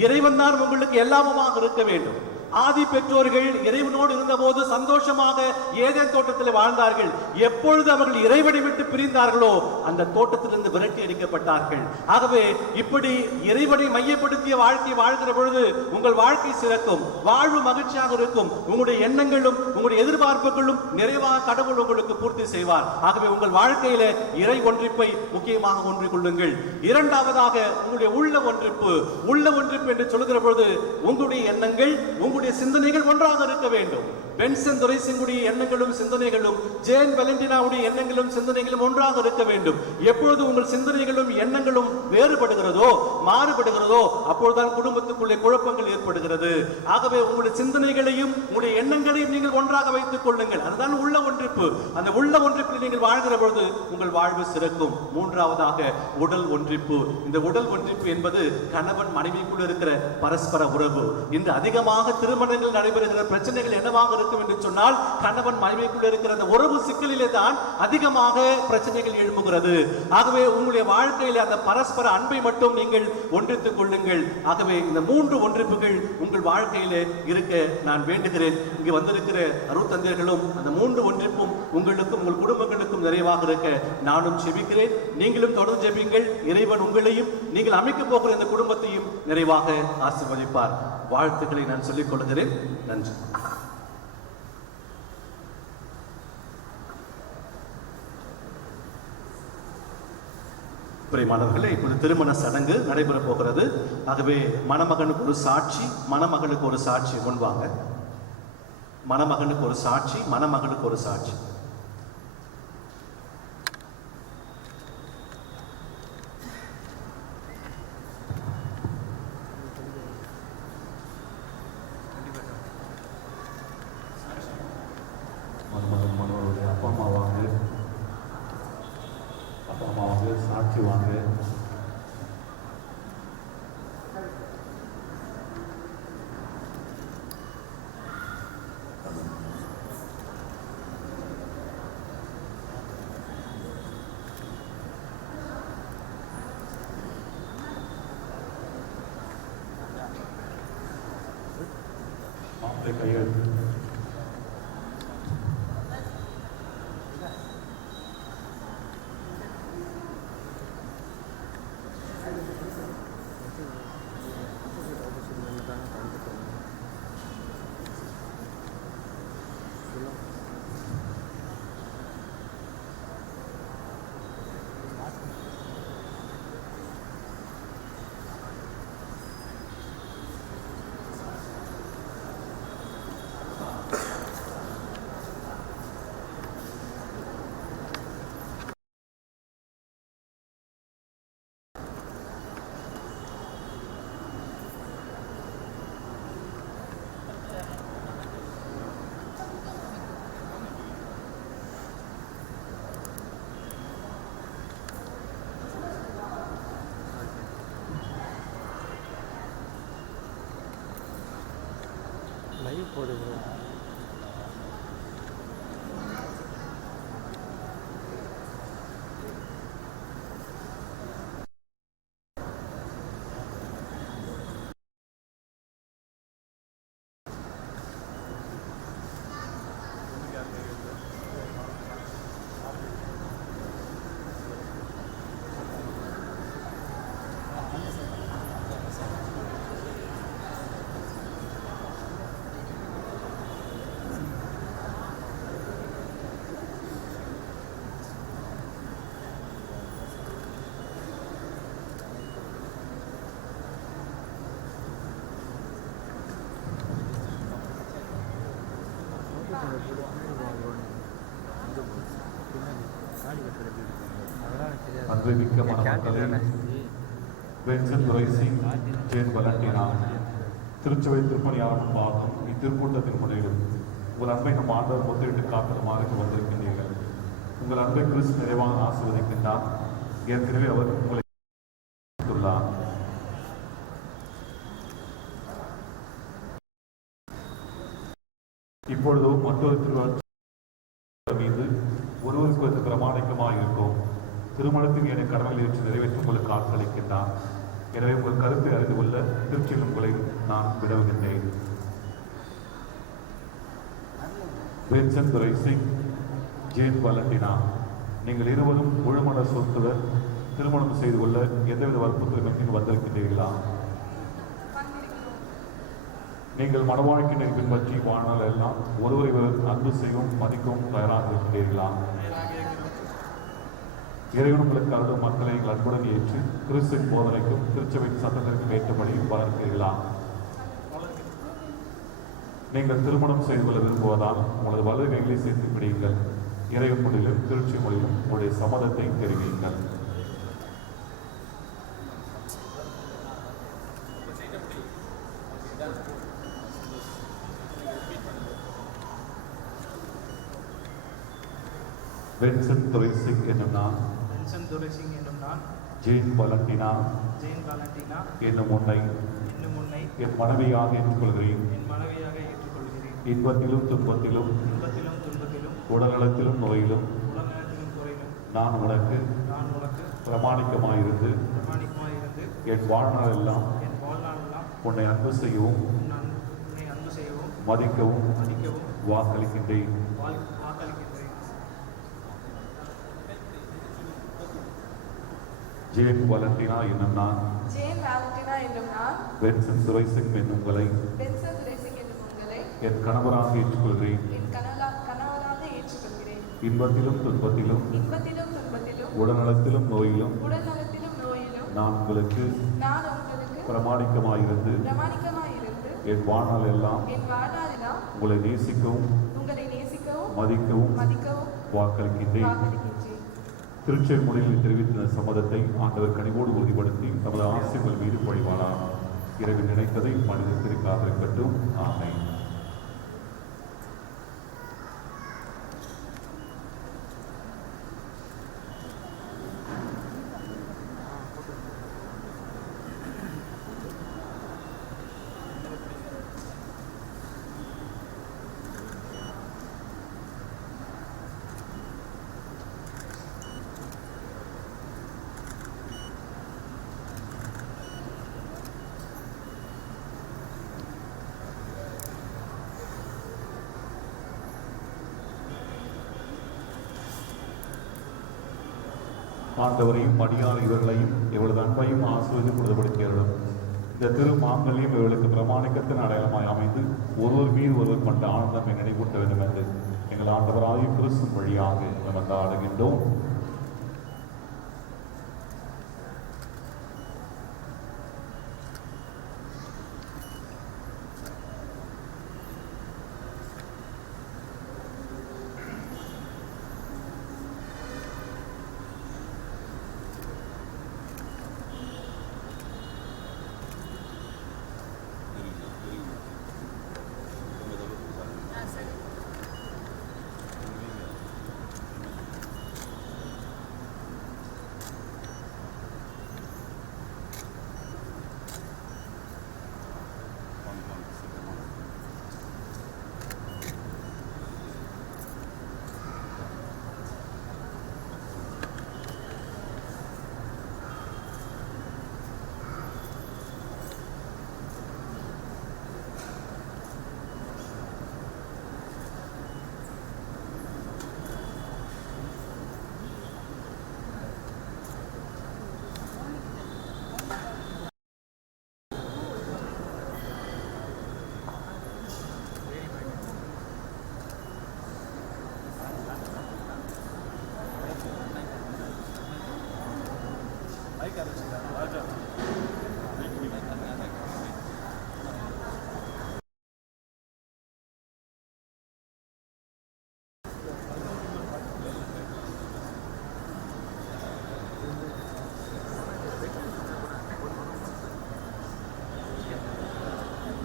இறைவன் தான் உங்களுக்கு எல்லாமுமாக இருக்க வேண்டும். ஆதி பெற்றோர்கள் இறைவனோடு இருந்தபோது சந்தோஷமாக ஏதேன் தோட்டத்தில் வாழ்ந்தார்கள். எப்பொழுது அவர்கள் இறைவனை விட்டு பிரிந்தார்களோ அந்த தோட்டத்திலிருந்து விரட்டி அடிக்கப்பட்டார்கள். ஆகவே இப்படி இறைவனை மையப்படுத்திய வாழ்க்கை வாழ்கிற பொழுது உங்கள் வாழ்க்கை சிறக்கும், வாழ்வு மகிழ்ச்சியாக இருக்கும். உங்களுடைய எண்ணங்களும் உங்களுடைய எதிர்பார்ப்புகளும் நிறைவாக கடவுள் உங்களுக்கு பூர்த்தி செய்வார். ஆகவே உங்கள் வாழ்க்கையில இறை ஒன்றிப்பை முக்கியமாக ஒன்றிக் கொள்ளுங்கள். இரண்டாவதாக உங்களுடைய உள்ள ஒன்றிப்பு. உள்ள ஒன்றிப்பு என்று சொல்லுகிற பொழுது உங்களுடைய எண்ணங்கள் உங்களுடைய சிந்தனைகள் ஒன்றாக இருக்க வேண்டும். பென்சன் துரைசிங்குடைய எண்ணங்களும் சிந்தனைகளும் ஜேன் வெலண்டினாவுடைய எண்ணங்களும் சிந்தனைகளும் ஒன்றாக இருக்க வேண்டும். எப்பொழுது உங்கள் சிந்தனைகளும் எண்ணங்களும் வேறுபடுகிறதோ மாறுபடுகிறதோ அப்பொழுதுதான் குடும்பத்துக்குள்ளே குழப்பங்கள் ஏற்படுகிறது. ஆகவே உங்களுடைய சிந்தனைகளையும் உங்களுடைய எண்ணங்களையும் நீங்கள் ஒன்றாக வைத்துக் கொள்ளுங்கள். அதுதான் உள்ள ஒன்றிப்பு. அந்த உள்ள ஒன்றிப்பில் நீங்கள் வாழ்கிற பொழுது உங்கள் வாழ்வு சிறக்கும். மூன்றாவதாக உடல் ஒன்றிப்பு. இந்த உடல் ஒன்றிப்பு என்பது கணவன் மனைவிக்குள் இருக்கிற பரஸ்பர உறவு. இன்று அதிகமாக திருமணங்கள் நடைபெறுகிற பிரச்சனைகள் என்னவாக இருக்கும் என்று சொன்னால் கணவன் மனைவிக்குள்ள இருக்கிற அந்த உறவு சிக்கலிலே தான் அதிகமாக பிரச்சனைகள் எழும்புகிறது. ஆகவே உங்களுடைய வாழ்க்கையில அந்த பரஸ்பர அன்பை மட்டும் நீங்கள் ஒன்றித்துக் கொள்ளுங்கள். ஆகவே இந்த 3 ஒன்றிப்புகள் உங்கள் வாழ்க்கையிலே இருக்க நான் வேண்டுகிறேன். இங்கு வந்திருக்கிற அருட்தந்தையர்களும் அந்த 3 ஒன்றிப்பும் உங்களுக்கும் உங்கள் குடும்பங்களுக்கும் நிறைவாக இருக்க நானும் ஜெபிக்கிறேன். நீங்களும் தொடர்ந்து ஜெபிங்கள். இறைவன் உங்களையும் நீங்கள் அமைக்க போகிற இந்த குடும்பத்தையும் நிறைவாக ஆசீர்வதிப்பார். வாழ்த்துக்களை நான் சொல்லிக் கொள்கிறேன். நன்றி. பிரியமானவர்களே, இப்பொழுது திருமண சடங்கு நடைபெற போகிறது. ஆகவே மணமகனுக்கு ஒரு சாட்சி, மணமகளுக்கு ஒரு சாட்சி முன்வாங்க. மணமகனுக்கு ஒரு சாட்சி, மணமகளுக்கு ஒரு சாட்சி. மணமகன் மணவருடைய அப்பா அம்மா வாங்க, அப்பா அம்மா வாங்க, சாட்சி வாங்க. மாப்பிள்ளை கையெழுத்து. லைவ் போடுது. அன்புமிக்க மணமக்களே, வின்சென்ட் துரை சிங், ஜேன் வலண்டினா, திருச்சபை திருப்பணியாளர் பாகம் இத்திருக்கூட்டத்தின் முறையிலும் உங்கள் அன்பை நம் ஆண்டவர் முத்திரிட்டு காப்பதமாக வந்திருக்கின்றீர்கள். உங்கள் அன்பை கிறிஸ்து நிறைவாக ஆசீர்வதிக்கின்றார். ஏற்கனவே அவர் உங்களை கொடுத்துள்ளார். இப்பொழுதோ மற்றொரு திருவிழா மீது ஒருவருக்கு பிரமாணிக்கமாக இருக்கும் திருமணத்தின் என கடமையில் ஏற்று நிறைவேற்ற உங்களுக்கு ஆற்றளிக்கின்றார். எனவே உங்கள் கருத்தை அறிந்து கொள்ள திருச்சியில் உங்களை நான் விடவுகின்றேன். வின்சென்ட் துரை சிங், ஜேன் வலண்டினா, நீங்கள் இருவரும் முழுமன சொத்துவர் திருமணம் செய்து கொள்ள எந்தவித வற்புறுத்தலும் வந்திருக்கின்றீர்களா? நீங்கள் மனவாழ்க்கையை பின்பற்றி வாழ்நாள் எல்லாம் ஒருவரை அன்பு செய்யவும் மதிக்கவும் தயாராக இருக்கின்றீர்களா? இறைவன் உங்களுக்கு அருளும் மக்களை எங்கள் அன்புடன் ஏற்று கிறிஸ்துவின் போதனைக்கும் திருச்சபையின் சட்டத்திற்கும் ஏற்றபடி வளர்க்கிறீர்களா? நீங்கள் திருமணம் செய்து கொள்ள விரும்புவதால் உங்களது வலது கைகளை சேர்த்து பிடியுங்கள். இறைவன் மொழியிலும் திருச்சி மொழியிலும் உங்களுடைய சம்மதத்தை தெரிவியுங்கள். வின்சென்ட் துரை சிங் என்னும் நான், ஜேன் வலண்டினா என்னும் உன்னை என் மனைவியாக ஏற்றுக்கொள்கிறேன். இன்பத்திலும் துன்பத்திலும் இன்பத்திலும் துன்பத்திலும் உடல்நலத்திலும் நோயிலும் உடல்நலத்திலும் குறையிலும் நான் உனக்கு பிரமாணிக்கமாயிருந்து பிரமாணிக்கமாயிருந்து என் வாழ்நாளெல்லாம் என் வாழ்நாளெல்லாம் உன்னை அன்பு செய்யவும் உன்னை அன்பு செய்யவும் மதிக்கவும் மதிக்கவும் வாக்களிக்கின்றேன். வாக்களிக்கின்றேன். ஜேன் வலண்டினா என்னும் நான் ஜேன் வாலண்டினா என்னும் நான் பென்சன் சுரைசிங் என்னும் உங்களை பென்சன் துரைசிங் என்னும் உங்களை என் கணவராக ஏற்றுக்கொள்கிறேன். என் கணவராக ஏற்றுக்கொள்கிறேன். இன்பத்திலும் துன்பத்திலும் இன்பத்திலும் துன்பத்திலும் உடல்நலத்திலும் நோயிலும் உடல்நலத்திலும் நோயிலும் நான் உங்களுக்கு பிரமாணிக்கமாயிருந்து என் வாழ்நாளெல்லாம் என் வாழ்நாளெல்லாம் உங்களை நேசிக்கவும் மதிக்கவும் வாக்களிக்கின்றேன். திருச்செங்கோடில் தெரிவித்த சம்மதத்தை ஆண்டவர் கனிவோடு உறுதிப்படுத்தி தமது ஆசைகள் மீது பொழிவானார். இறைவன் நினைத்ததை மனிதத்திற்கு காத்திருக்கட்டும். ஆமென். ஆண்டவரையும் மடியார் இவர்களையும் இவளது அன்பையும் ஆசிர்வதித்து உறுதிப்படுத்தியவர்களும் இந்த திரு மாங்கல்யம் இவர்களுக்கு பிரமாணிக்கத்தின் அடையாளமாய் அமைந்து ஒருவர் மீது ஒருவர் கொண்ட ஆனந்தம் நினைவூட்ட வேண்டும் என்று எங்கள் ஆண்டவராகிய கிறிஸ்து வழியாக நம்ம ஆடுகின்றோம்.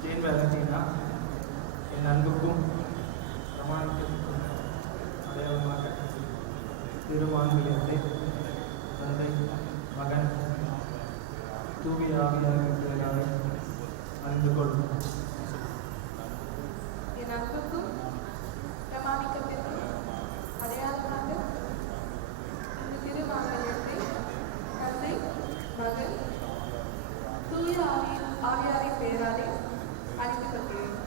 ஜேன் வாலண்டினா என் அன்புக்கும் பிரமாணிக்கத்துக்கும் அடையாளமாக திருமாங்கல்யத்தை தந்தை மகன் தூய ஆவியாரின் பெயராலே அறிந்து கொள்ளும். என் அன்புக்கும் பிரமாணிக்கத்திற்கும் அடையாளமாக இந்த திருமாங்கல்யத்தை தந்தை மகன் தூய ஆவியாரின் பெயராலே அறிந்து கொள்கிறேன்.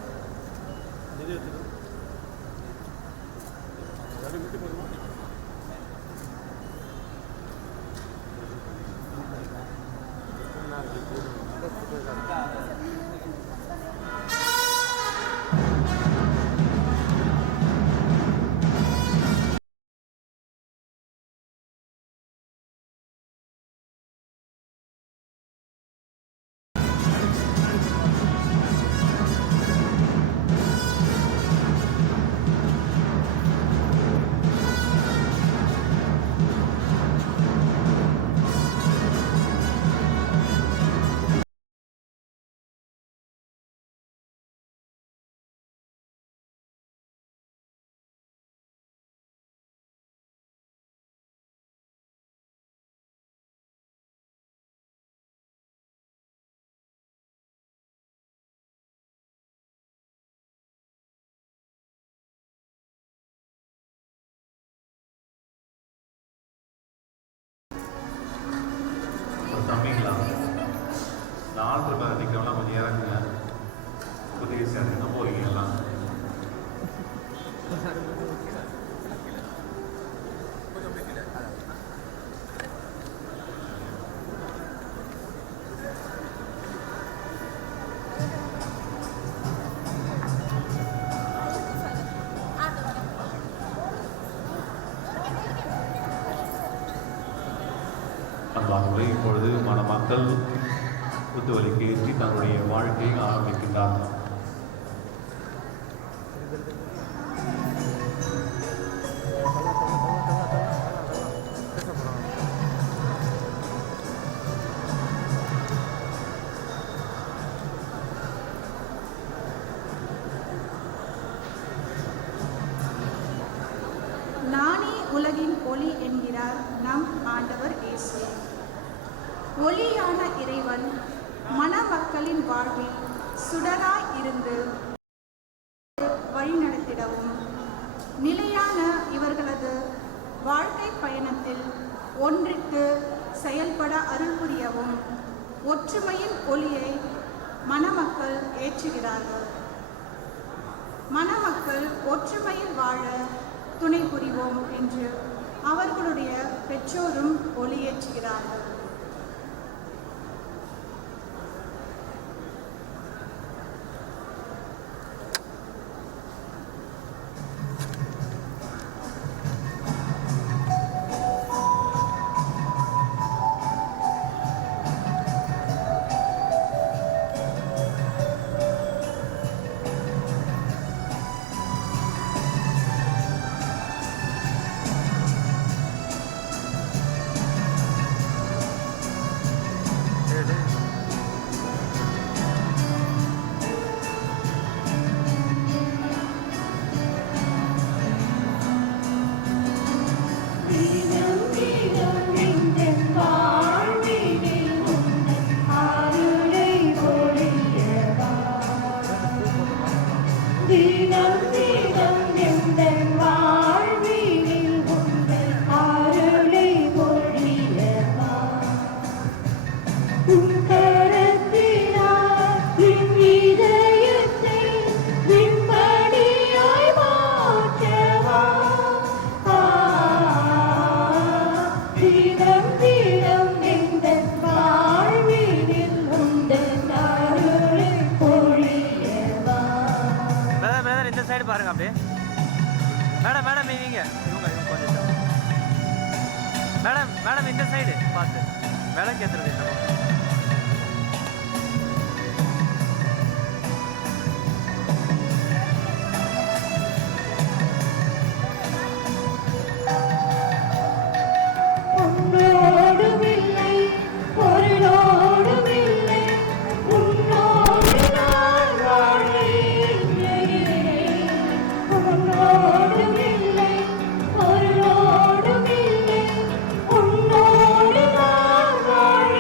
ஆல்ட்ரு மேலே நிற்கிறவங்களாம் கொஞ்சம் இறங்குங்க. புதிய சேர்ந்து போறீங்க எல்லாம். அல்லாஹ்வே, இப்பொழுது மணமக்கள் குத்துவலிக்கு ஏற்றி தன்னுடைய வாழ்க்கையை ஆரம்பிக்கின்றார்கள். நானே உலகின் ஒளி என்கிறார் நம் ஆண்டவர் இயேசு. ஒளியான இறைவன் மணமக்களின் வாழ்வில் சுடராய் இருந்து வழிநடத்திடவும், நிலையான இவர்களது வாழ்க்கை பயணத்தில் ஒன்றித்து செயல்பட அருள் புரியவும் ஒற்றுமையின் ஒளியை மணமக்கள் ஏற்றுகிறார்கள். மணமக்கள் ஒற்றுமையில் வாழ துணை புரிவோம் என்று அவர்களுடைய பெற்றோரும் ஒளியேற்றுகிறார்கள். பாருங்க அப்படியே. மேடம் மேடம் நீங்க இவங்க கொஞ்சம் மேடம் மேடம் இந்த சைடு பார்த்து மேடம் கேத்துறது உன்னோடு நான் வாழ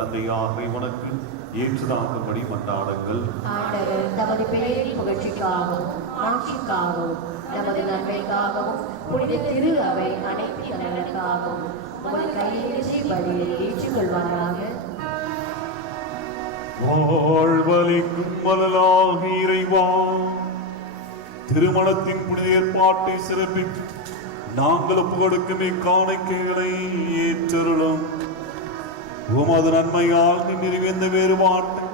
தந்தையாக உனக்கு ஏற்றதாகும்படி மன்றாடுங்கள். ஆண்டவர் தமது பெயரின் புகழ்ச்சிக்காகவும் ஆட்சிக்காகவும் நமது நன்மைக்காகவும் புனித திரு அவை அனைத்து நலனுக்காகவும் உமது கையிலிருந்து பலியை ஏற்றுக்கொள்வாராக. வாழ்வளிக்கும் வளலாக இறைவா, திருமணத்தின் புனித ஏற்பாட்டை சிறப்பித்து நாங்கள் ஒப்புக்கொடுக்கும் இக்காணிக்கைகளை ஏற்றருளும். உமது நன்மையால் நிறைவேந்த வேறுபாட்டை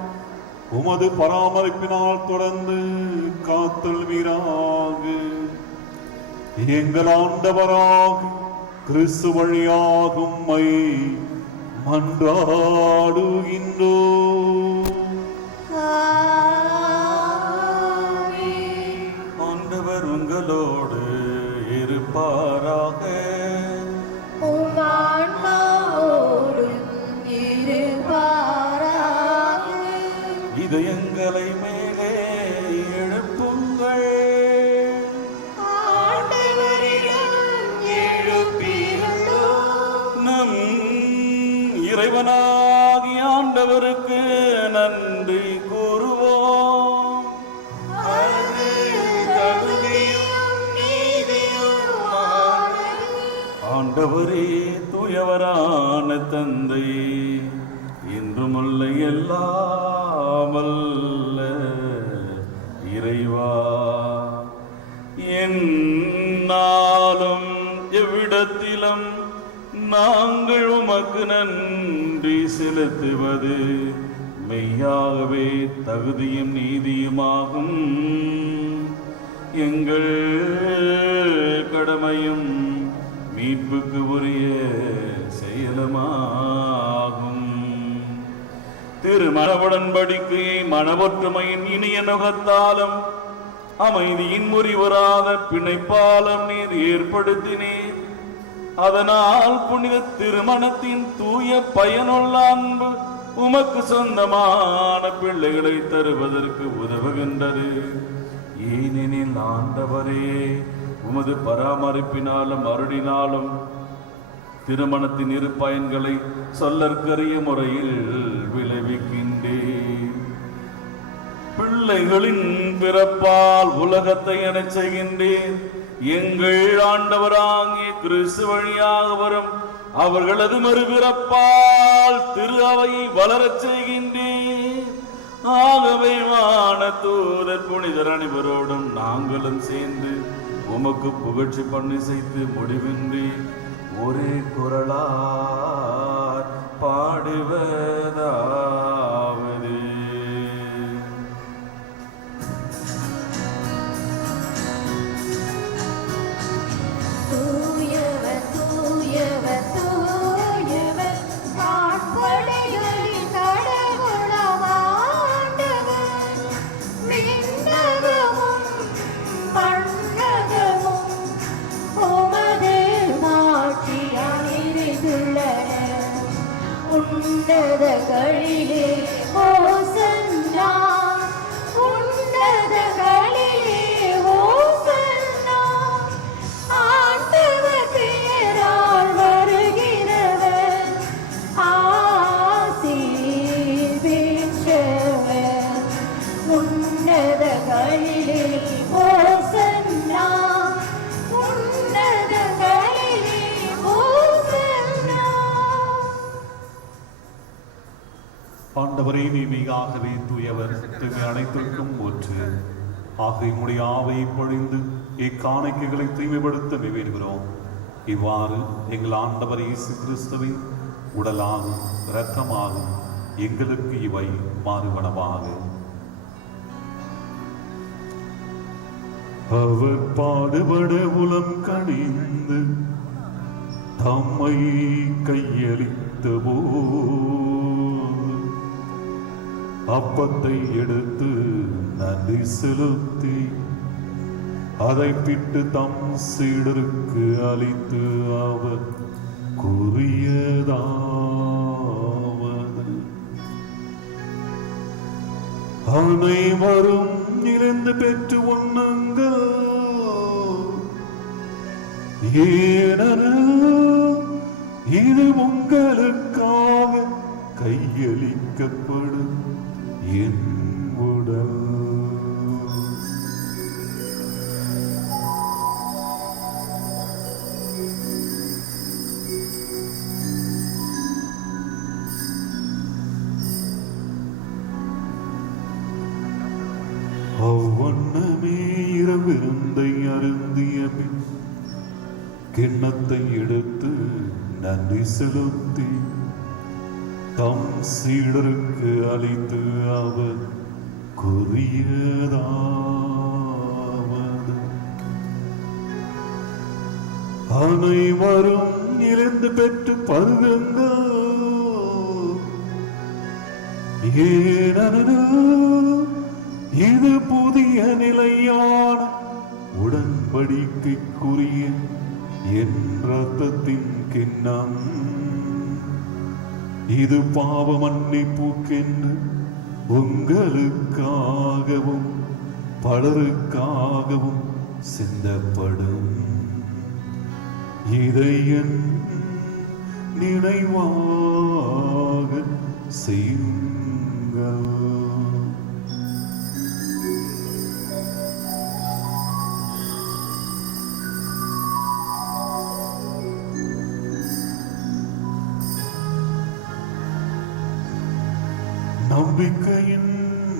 உமது பராமரிப்பினால் தொடர்ந்து காத்தல்வீராக. எங்கள் ஆண்டவராக கிறிஸ்து வழியாக உம்மை மன்றாடுகின்றோம். ஆண்டவர் உங்களோடு இருப்பாராக. இதயங்களை மேலே எழுப்புங்கள். நம் இறைவனாகிய ஆண்டவருக்கு நன்றி கூறுவோம். அது தகுதியும் நீதியுமானது. ஆண்டவரே தூயவரான தந்தை, இன்றுமுள்ள எல்லாமல்ல இறைவா, என்னாலும் எவ்விடத்திலும் நாங்கள் உமக்கு நன்றி செலுத்துவது மெய்யாகவே தகுதியும் நீதியுமாகும். எங்கள் கடமையும் மீட்புக்கு உரிய செயலுமாகும். திருமண உடன்படிக்கையை மனவொற்றுமையின் இனிய நுகத்தாலும் அமைதியின் முறிவராத பிணைப்பாலும் நீர் ஏற்படுத்தினீர். அதனால் புனித திருமணத்தின் தூய பயனுள்ள அன்பு உமக்கு சொந்தமான பிள்ளைகளை தருவதற்கு உதவுகின்றது. ஏனெனில் ஆண்டவரே, உமது பராமரிப்பினாலும் அருளினாலும் திருமணத்தின் இரு பயன்களை சொல்லற்கரிய முறையில் விளைவிக்கின்றேன். பிள்ளைகளின் பிறப்பால் உலகத்தை எனச் செய்கின்றேன். எங்கள் ஆண்டவராகிய கிறிஸ்து வழியாக வரும் அவர்களது மறுபிறப்பால் திரு அவையை வளரச் செய்கின்றேன். ஆகவே வானதூதர் புனிதர் அனைவரோடும் நாங்களும் சேர்ந்து உமக்கு புகழ்ச்சி பண்ணி செய்து முடிவின்றி ஒரே குரலார் பாடுவதாவது. தூயவர் தூயவர் தூயவர் வான்படைகளின் கடவுளமாண்டவர். விண்ணகமும் மண்ணகமும் உமது மாட்சியால் நிறைந்துள்ளன. உன்னதங்களிலே ஓசன்னா, உன்னதங்களிலே ஓசன்னா. ஆண்டவர் பெயரால் வருகிறவர் ஆசீர் பெற்றவர். உன்னதங்களிலே ஓசன்னா, உன்னதங்களிலே ஓசன்னா. ஆண்டவரே, நீ மெய்யாகவே தூயவர், தூய்மை அனைத்திற்கும் ஊற்று. ஆகை உம்முடைய ஆவை பொழிந்து இக்காணிக்கைகளை தூய்மைப்படுத்த வேண்டுகிறோம். இவ்வாறு எங்கள் ஆண்டவர் இயேசு கிறிஸ்துவின் உடலாகும் இரத்தமாகும் எங்களுக்கு இவை மாறுவனவாக. அவர் பாடுபட உளம் கனிந்து தம்மை கையளித்த போது அப்பத்தை எடுத்து நன்றி செலுத்தி அதை பிட்டு தம் சீடருக்கு அளித்து அவர் கூறியதாவது, அனைவரும் இருந்து பெற்று உண்ணுங்கள், ஏனெனில் இது உங்களுக்காக கையளிக்கப்படும் என் உடல். அவ்வண்ணமே இரவிருந்தை அருந்திய பின் கிண்ணத்தை எடுத்து நன்றி செலுத்தி தம் சீடருக்கு அளித்து அவர் கூறியதாவது, அனைவரும் இழந்து பெற்று பருகுங்கள், ஏனெனில் இது புதிய நிலையான உடன்படிக்கைக்குரிய என் இரத்தத்தின் கிண்ணம். இது பாவ மன்னிப்புக்கென்று உங்களுக்காகவும் பலருக்காகவும் சிந்தப்படும். இதை என் நினைவாக செய்யுங்கள். நம்பிக்கையின்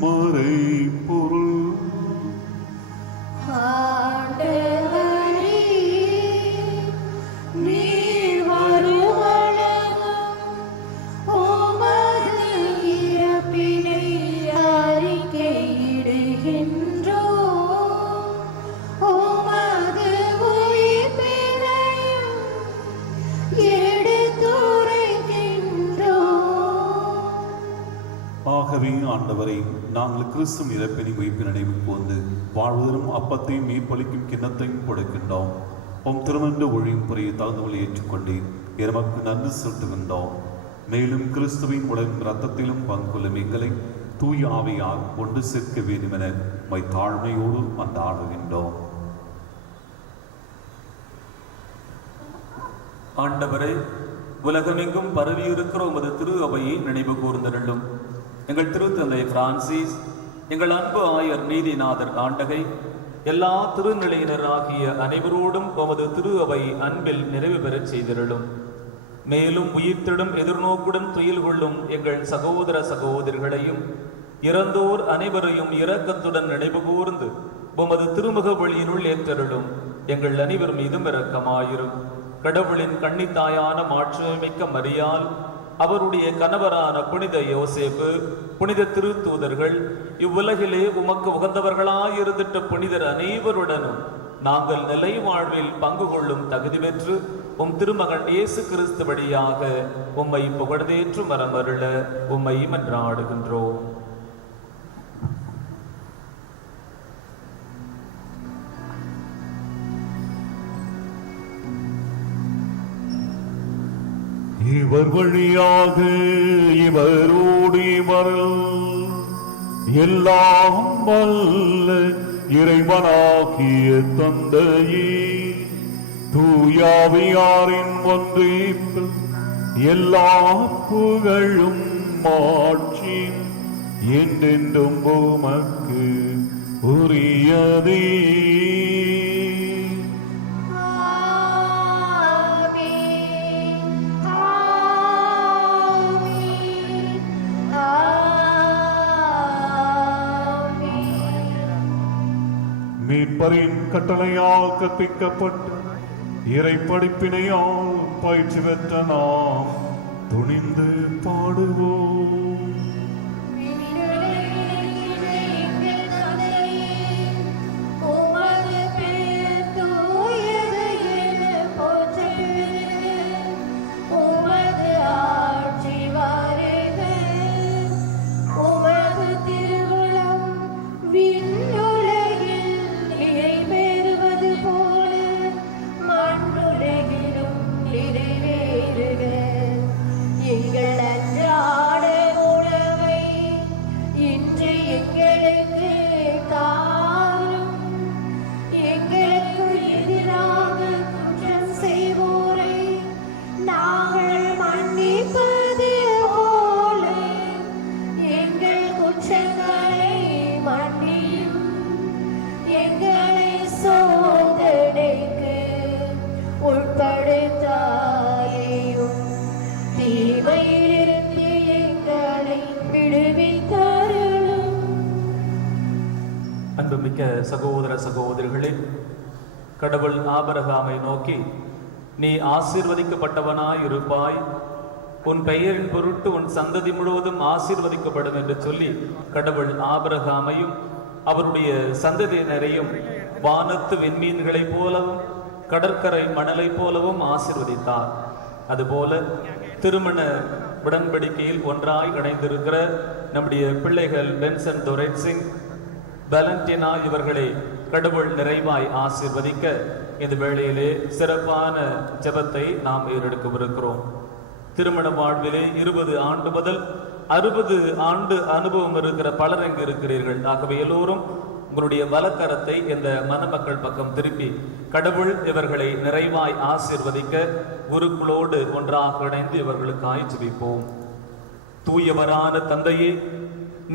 மறைபொருள், ஆண்டவரே, நீர் வருமளவும் உமது இறப்பினை அறிக்கையிடுகின்றோம், உமது உயிர்ப்பினையும் எடுத்துரைக்கின்றோம். ஆகவே ஆண்டவரை, நாங்கள் கிறிஸ்துவின் இறப்பினை உயிர்ப்பை நினைவு போந்து வாழ்வதரும் அப்பத்தையும் மீட்பளிக்கும் கிண்ணத்தையும் கொடுக்கின்றோம். உம் திருமண ஒழியும் புரிய தகுந்தவளை ஏற்றுக்கொண்டேன், எமக்கு நன்றி செலுத்துகின்றோம். மேலும் கிறிஸ்துவின் உடலும் இரத்தத்திலும் பங்குள்ளும் எங்களை தூய ஆவியால் ஒன்று சேர்க்க வேண்டுமென மை தாழ்மையோடு மன்றாடுகின்றோம். ஆண்டவரே, உலகமெங்கும் பரவியிருக்கிற உமது திரு அவையை நினைவு கூர்ந்தருளும். எங்கள் திருத்தந்தை பிரான்சிஸ், எங்கள் அன்பு ஆயர் நீதிநாதர் ஆண்டகை, எல்லா திருநிலையினராகிய அனைவரோடும் உமது திரு அவை அன்பில் நிறைவு பெறச் செய்திருளும். மேலும் உயிர்த்திடும் எதிர்நோக்குடன் துயில் கொள்ளும் எங்கள் சகோதர சகோதரிகளையும் இறந்தோர் அனைவரையும் இரக்கத்துடன் நினைவு கூர்ந்து உமது திருமுக வழியினுள் ஏற்றருளும். எங்கள் அனைவர் மீதும் இரக்கமாயிரும். கடவுளின் கன்னித்தாயான மாட்சிமிக்க மரியாள், அவருடைய கணவரான புனித யோசேப்பு, புனித திருத்தூதர்கள், இவ்வுலகிலே உமக்கு உகந்தவர்களாயிருந்திட்ட புனிதர் அனைவருடனும் நாங்கள் நிலை வாழ்வில் பங்கு கொள்ளும் தகுதி பெற்று உம் திருமகன் இயேசு கிறிஸ்து வழியாக உம்மை புகழ்ந்தேற்று மரமருள உம்மை மன்றாடுகின்றோம். இவர் வழியாக இவரோடு இவரில் எல்லாம் வல்ல இறைவனாகிய தந்தையே, தூயாவியாரின் ஒன்றிப்பில் எல்லா புகழும் மாட்சியும் என்றென்றும் உமக்கு உரியதே. மீட்பரின் கட்டளையால் கற்பிக்கப்பட்டு இறை படிப்பினையால் பயிற்சி பெற்ற நாம் துணிந்து பாடுவோம். We அன்புமிக்க சகோதர சகோதரிகளே, கடவுள் ஆபிரகாமை நோக்கி, நீ ஆசீர்வதிக்கப்பட்டவனாய் இருப்பாய், உன் பெயரின் பொருட்டு உன் சந்ததி முழுவதும் ஆசீர்வதிக்கப்படும் என்று சொல்லி கடவுள் ஆபிரகாமையும் அவருடைய சந்ததியினரையும் வானத்து விண்மீன்களைப் போலவும் கடற்கரை மணலைப் போலவும் ஆசீர்வதித்தார். அதுபோல திருமண உடன்படிக்கையில் ஒன்றாய் இணைந்திருக்கிற நம்முடைய பிள்ளைகள் பென்சன் துரைட் சிங், வேலண்டினா இவர்களை கடவுள் நிறைவாய் ஆசீர்வதிக்க இந்த வேளையிலே சிறப்பான ஜெபத்தை நாம் ஏறெடுக்கவிருக்கிறோம். திருமண வாழ்விலே 20 ஆண்டு முதல் 60 ஆண்டு அனுபவம் இருக்கிற பலர் இங்கு இருக்கிறீர்கள். ஆகவே எல்லோரும் உங்களுடைய வலக்கரத்தை இந்த மணமக்கள் பக்கம் திருப்பி கடவுள் இவர்களை நிறைவாய் ஆசீர்வதிக்க குருக்களோடு ஒன்றாக இணைந்து இவர்களுக்காய் ஜெபிப்போம். தூயவரான தந்தையே,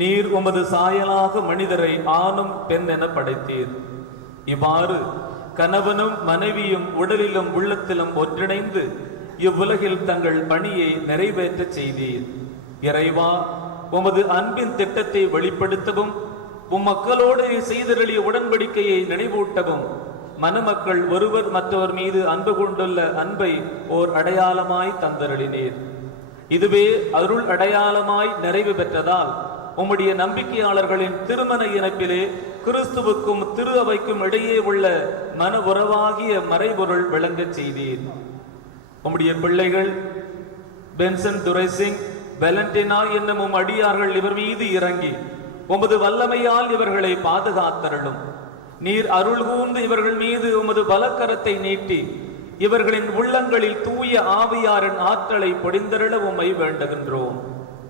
நீர் உமது சாயலாக மனிதரை ஆணும் பெண் என படைத்தீர். இவ்வாறு கணவனும் மனைவியும் உடலிலும் உள்ளத்திலும் ஒன்றிணைந்து இவ்வுலகில் தங்கள் பணியை நிறைவேற்ற செய்தீர். இறைவா, உமது அன்பின் திட்டத்தை வெளிப்படுத்தவும் உம்மக்களோடு செய்தருளிய உடன்படிக்கையை நினைவூட்டவும் மணமக்கள் ஒருவர் மற்றவர் மீது அன்பு கொண்டுள்ள அன்பை ஓர் அடையாளமாய் தந்தருளினீர். இதுவே அருள் அடையாளமாய் நிறைவு பெற்றதால் உம்முடைய நம்பிக்கையாளர்களின் திருமண இணைப்பிலே கிறிஸ்துவுக்கும் திரு அவைக்கும் இடையே உள்ள மன உறவாகிய மறைபொருள் விளங்கச் செய்தீர். உம்முடைய பிள்ளைகள் பென்சன் துரைட் சிங், வேலண்டினா என்னும் அடியார்கள் இவர் மீது இறங்கி உமது வல்லமையால் இவர்களை பாதுகாத்தருளும். நீர் அருள் கூர்ந்து இவர்கள் மீது உமது பலக்கரத்தை நீட்டி இவர்களின் உள்ளங்களில் தூய ஆவியாரின் ஆற்றலை பொடிந்தருள உம்மை வேண்டுகின்றோம்.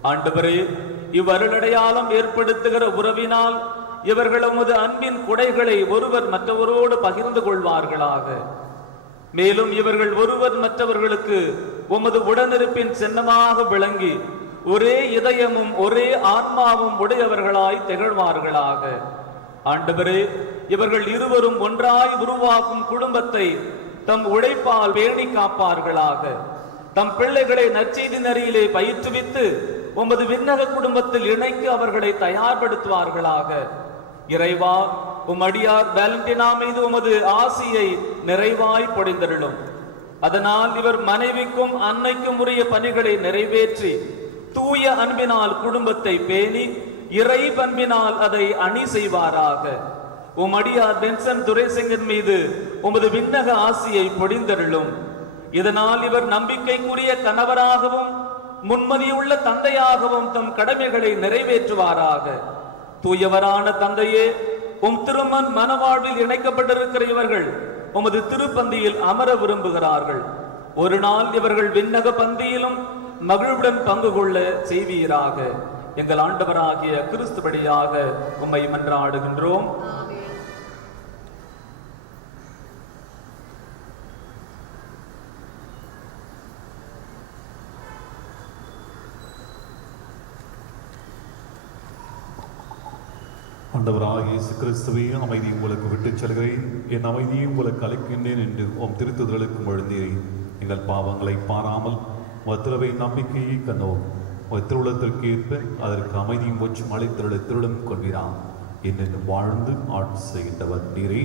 ஆண்டவரே, இவ்வருளடையாளம் ஏற்படுத்துகிற உறவினால் இவர்கள் உமது அன்பின் குடைகளை ஒருவர் மற்றவரோடு பகிர்ந்து கொள்வார்களாக. மேலும் இவர்கள் ஒருவர் மற்றவர்களுக்கு உமது உடனிருப்பின் சின்னமாக விளங்கி ஒரே இதயமும் ஒரே ஆன்மாவும் உடையவர்களாய் திகழ்வார்களாக. ஆண்டவரே, இவர்கள் இருவரும் ஒன்றாய் உருவாக்கும் குடும்பத்தை தம் உழைப்பால் பேணி காப்பார்களாக. தம் பிள்ளைகளை நற்செய்தி நெறியிலே பயிற்றுவித்து உமது விண்ணக குடும்பத்தில் இணைக்க அவர்களை தயார்படுத்துவார்களாக. இறைவா, உம் அடியார் வேலண்டினா மீது உமது ஆசியை நிறைவாய் பொழிந்தருளும். அதனால் இவர் மனைவிக்கும் அன்னைக்கும் உரிய பணிகளை நிறைவேற்றி தூய அன்பினால் குடும்பத்தை பேணி இறை பண்பினால் அதை அணி செய்வாராக. உம் அடியார் பென்சன் துரைட் சிங்கின் மீது உமது விண்ணக ஆசியை பொழிந்தருளும். இதனால் இவர் நம்பிக்கைக்குரிய கணவராகவும் முன்மதியுள்ள தந்தையாகவும் தம் கடமைகளை நிறைவேற்றுவாராக. தூயவரான தந்தையே, உம் திருமண் மனவாழ்வில் இணைக்கப்பட்டிருக்கிற இவர்கள் உமது திருப்பந்தியில் அமர விரும்புகிறார்கள். ஒரு நாள் இவர்கள் விண்ணக பந்தியிலும் மகிழ்வுடன் பங்கு கொள்ள செய்வீராக. எங்கள் ஆண்டவராகிய கிறிஸ்துவடியாக உம்மை மன்றாடுகின்றோம். ஆண்டவராகிய இயேசு கிறிஸ்துவே, அமைதி உங்களுக்கு விட்டுச் செல்கிறேன், என் அமைதியை உங்களுக்கு அளிக்கின்றேன் என்று உம் திருத்துதலுக்கு எழுந்தீரேன். எங்கள் பாவங்களை பாராமல் உத்திரவை நம்பிக்கையை கண்டோம். திருவுளத்திற்கு ஏற்ப அதற்கு அமைதியும் ஒற்றும் அழைத்தருள திருளும் கொள்கிறான் என்னென்னும் வாழ்ந்து ஆட்சி செய்கின்றவர் நீரே.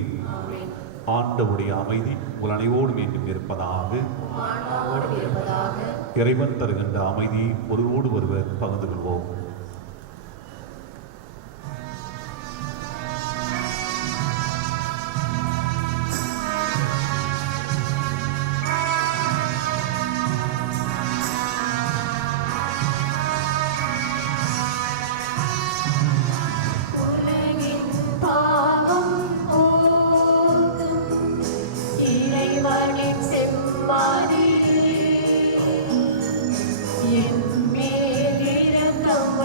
ஆண்டவுடைய அமைதி உங்கள் அனைவோடும் என்றும் இருப்பதாக. இறைவன் தருகின்ற அமைதியை ஒருவோடு ஒருவர் பகிர்ந்து கொள்வோம். என் மேல் இரக்கம்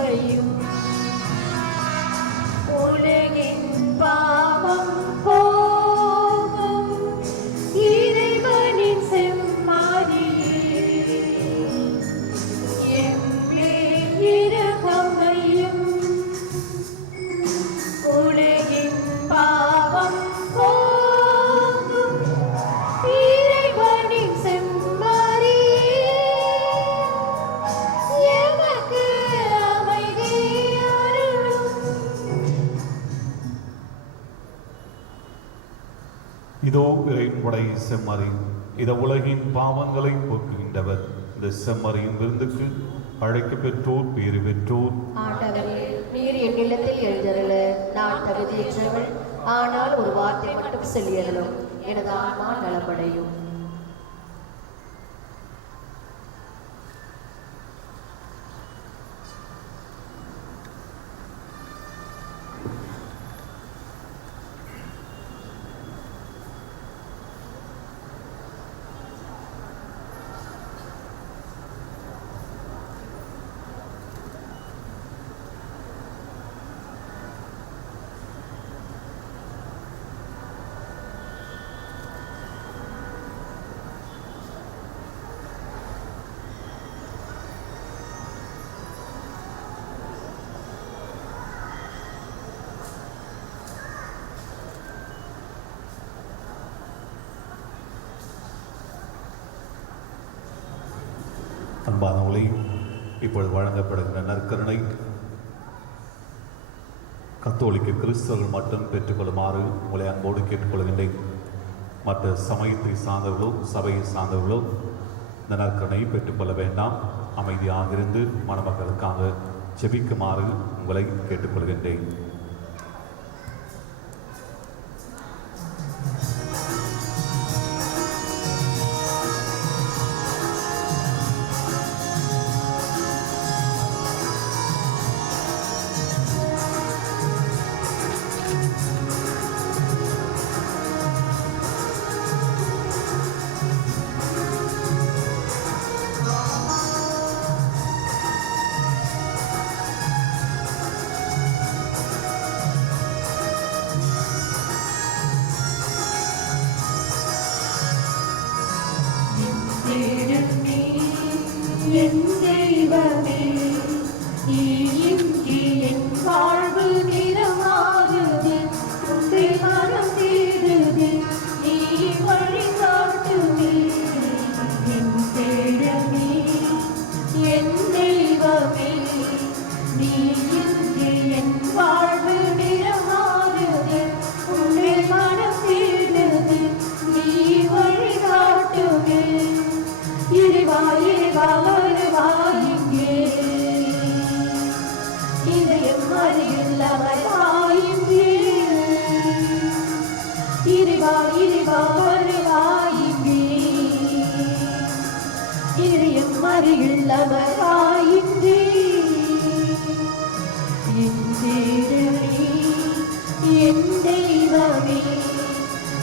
இதோ இறைவனுடைய செம்மறி, இந்த உலகின் பாவங்களை போக்குகின்றவர். இந்த செம்மறியின் விருந்துக்கு அழைக்க பெற்றோர் பேறு பெற்றோர். ஆண்டவரே, நீர் என் இல்லத்தில் எழுந்தருள நான் தகுதியற்றவள். ஆனால் ஒரு வார்த்தை மட்டும் சொல்லியறலும் எனது ஆன்மா நலமடையும். அன்பானவர்களே, இப்பொழுது வழங்கப்படுகின்ற நற்கருணை கத்தோலிக்க கிறிஸ்தவர்கள் மட்டும் பெற்றுக்கொள்ளுமாறு உங்களை அன்போடு கேட்டுக்கொள்கின்றேன். மற்ற சமயத்தை சார்ந்தவர்களோ சபையை சார்ந்தவர்களோ இந்த நற்கருணையை பெற்றுக்கொள்ள வேண்டாம். அமைதியாக இருந்து மணமக்களுக்காக ஜெபிக்குமாறு உங்களை கேட்டுக்கொள்கின்றேன். என் தெய்வமே, நீ இன்றி என் வாழ்வு நிறமாகுது. உன்னை மனம் தேடுது, நீ வழிகாட்டுமே. என் தேடமே, என் தெய்வமே, நீ இன்றி என் வாழ்வு நிறமாகுது. உன்னை மனம் தேடுது, நீ வழிகாட்டுமே. இறைவா இறைவா வருவாய் இங்கே, இதயம் அருகில் அமர்வாய் இங்கே. இறைவா இறைவா வருவாய் இங்கே, இதயம் அருகில் அமர்வாய் இங்கே. என் தேடமே, என் தெய்வமே,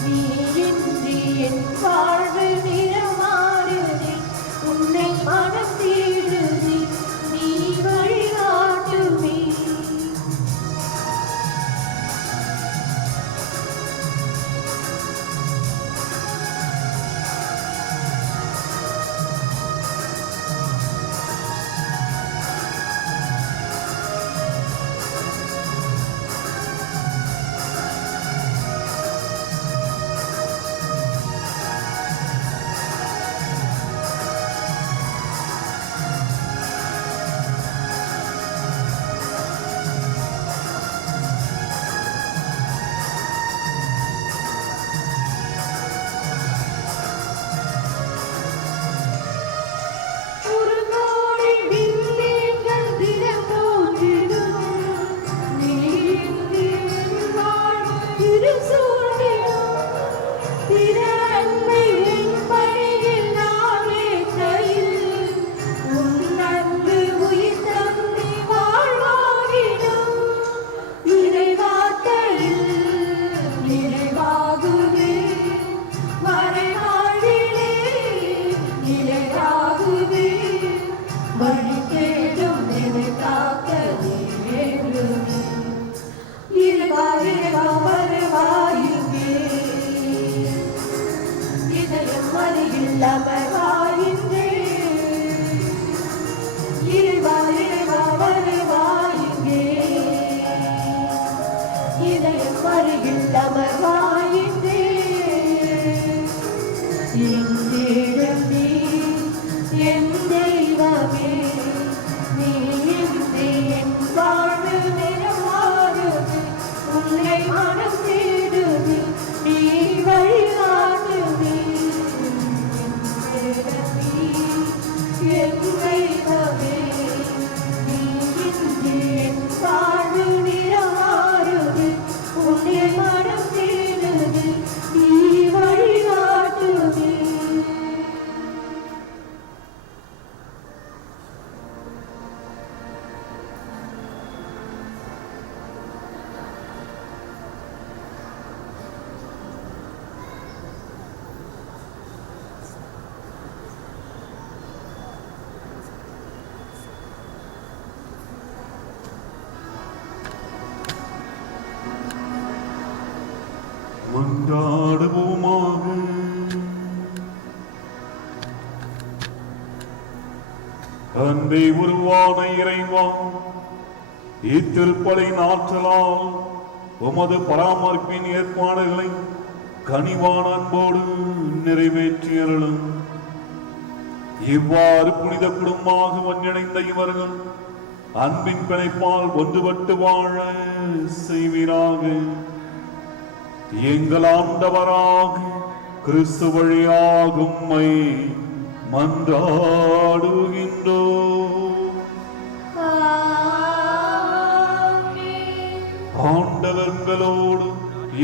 நீ இன்றி என் வாழ்வு நிறமாறுதே. உன்னை மனம் தேடுதே, நீ வழிகாட்டுமே. உன்னை மனம் தேடுது, நீ வழி மன்றாடுவோமாக. அன்பை உருவான இறைவா, இத்திருப்பலின் ஆற்றலால் உமது பராமரிப்பின் ஏற்பாடுகளை கனிவான அன்போடு நிறைவேற்றியருளும். இவ்வாறு புனித குடும்பமாக ஒன்றிணைந்த இவர்கள் அன்பின் பிணைப்பால் ஒன்றுபட்டு வாழ செய்வீராக. எங்கள் ஆண்டவராக கிறிஸ்து வழியாக உம்மை மன்றாடுகின்றோம். ஆண்டவர்களோடு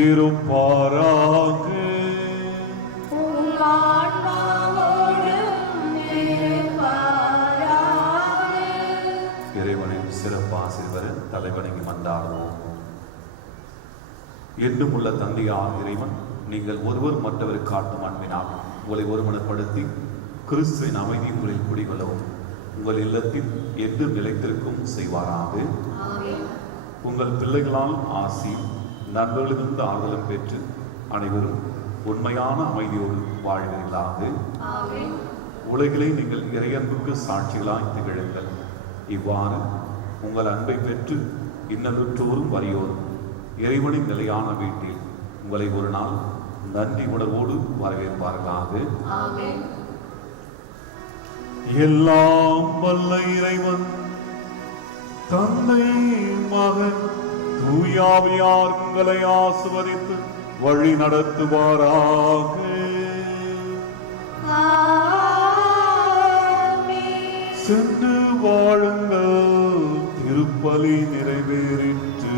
இருப்பாராக. இறைவனின் சிறப்பாசிரியர் தலைவணங்கி மன்றாடுவோம். என்றும் உள்ள தந்தையார் இறைவன், நீங்கள் ஒருவர் மற்றவர் காட்டும் அன்பினால் உங்களை ஒருமனப்படுத்தி கிறிஸ்துவின் அமைதி உங்களில் குடிகொள்ளவும் உங்கள் இல்லத்தில் என்றும் நிலைத்திருக்கும் செய்வாராக. உங்கள் பிள்ளைகளால் ஆசி நண்பர்களிலிருந்து ஆறுதலும் பெற்று அனைவரும் உண்மையான அமைதியோடு வாழ்வீர்களாக. உலகிலே நீங்கள் இறையன்புக்கு சாட்சிகளாய் திகழுங்கள். இவ்வாறு உங்கள் அன்பை பெற்று இன்னலுற்றோரும் வறியோரும் இறைவனின் நிலையான வீட்டில் உங்களை ஒரு நாள் நன்றி உணர்வோடு வரவேற்பார்களாக. எல்லாம் வல்ல இறைவன் தந்தை மகன் தூயாவியார் உங்களை ஆசிர்வதித்து வழி நடத்துவாராக. சென்று வாழுங்கள். திருப்பலி நிறைவேறிற்று.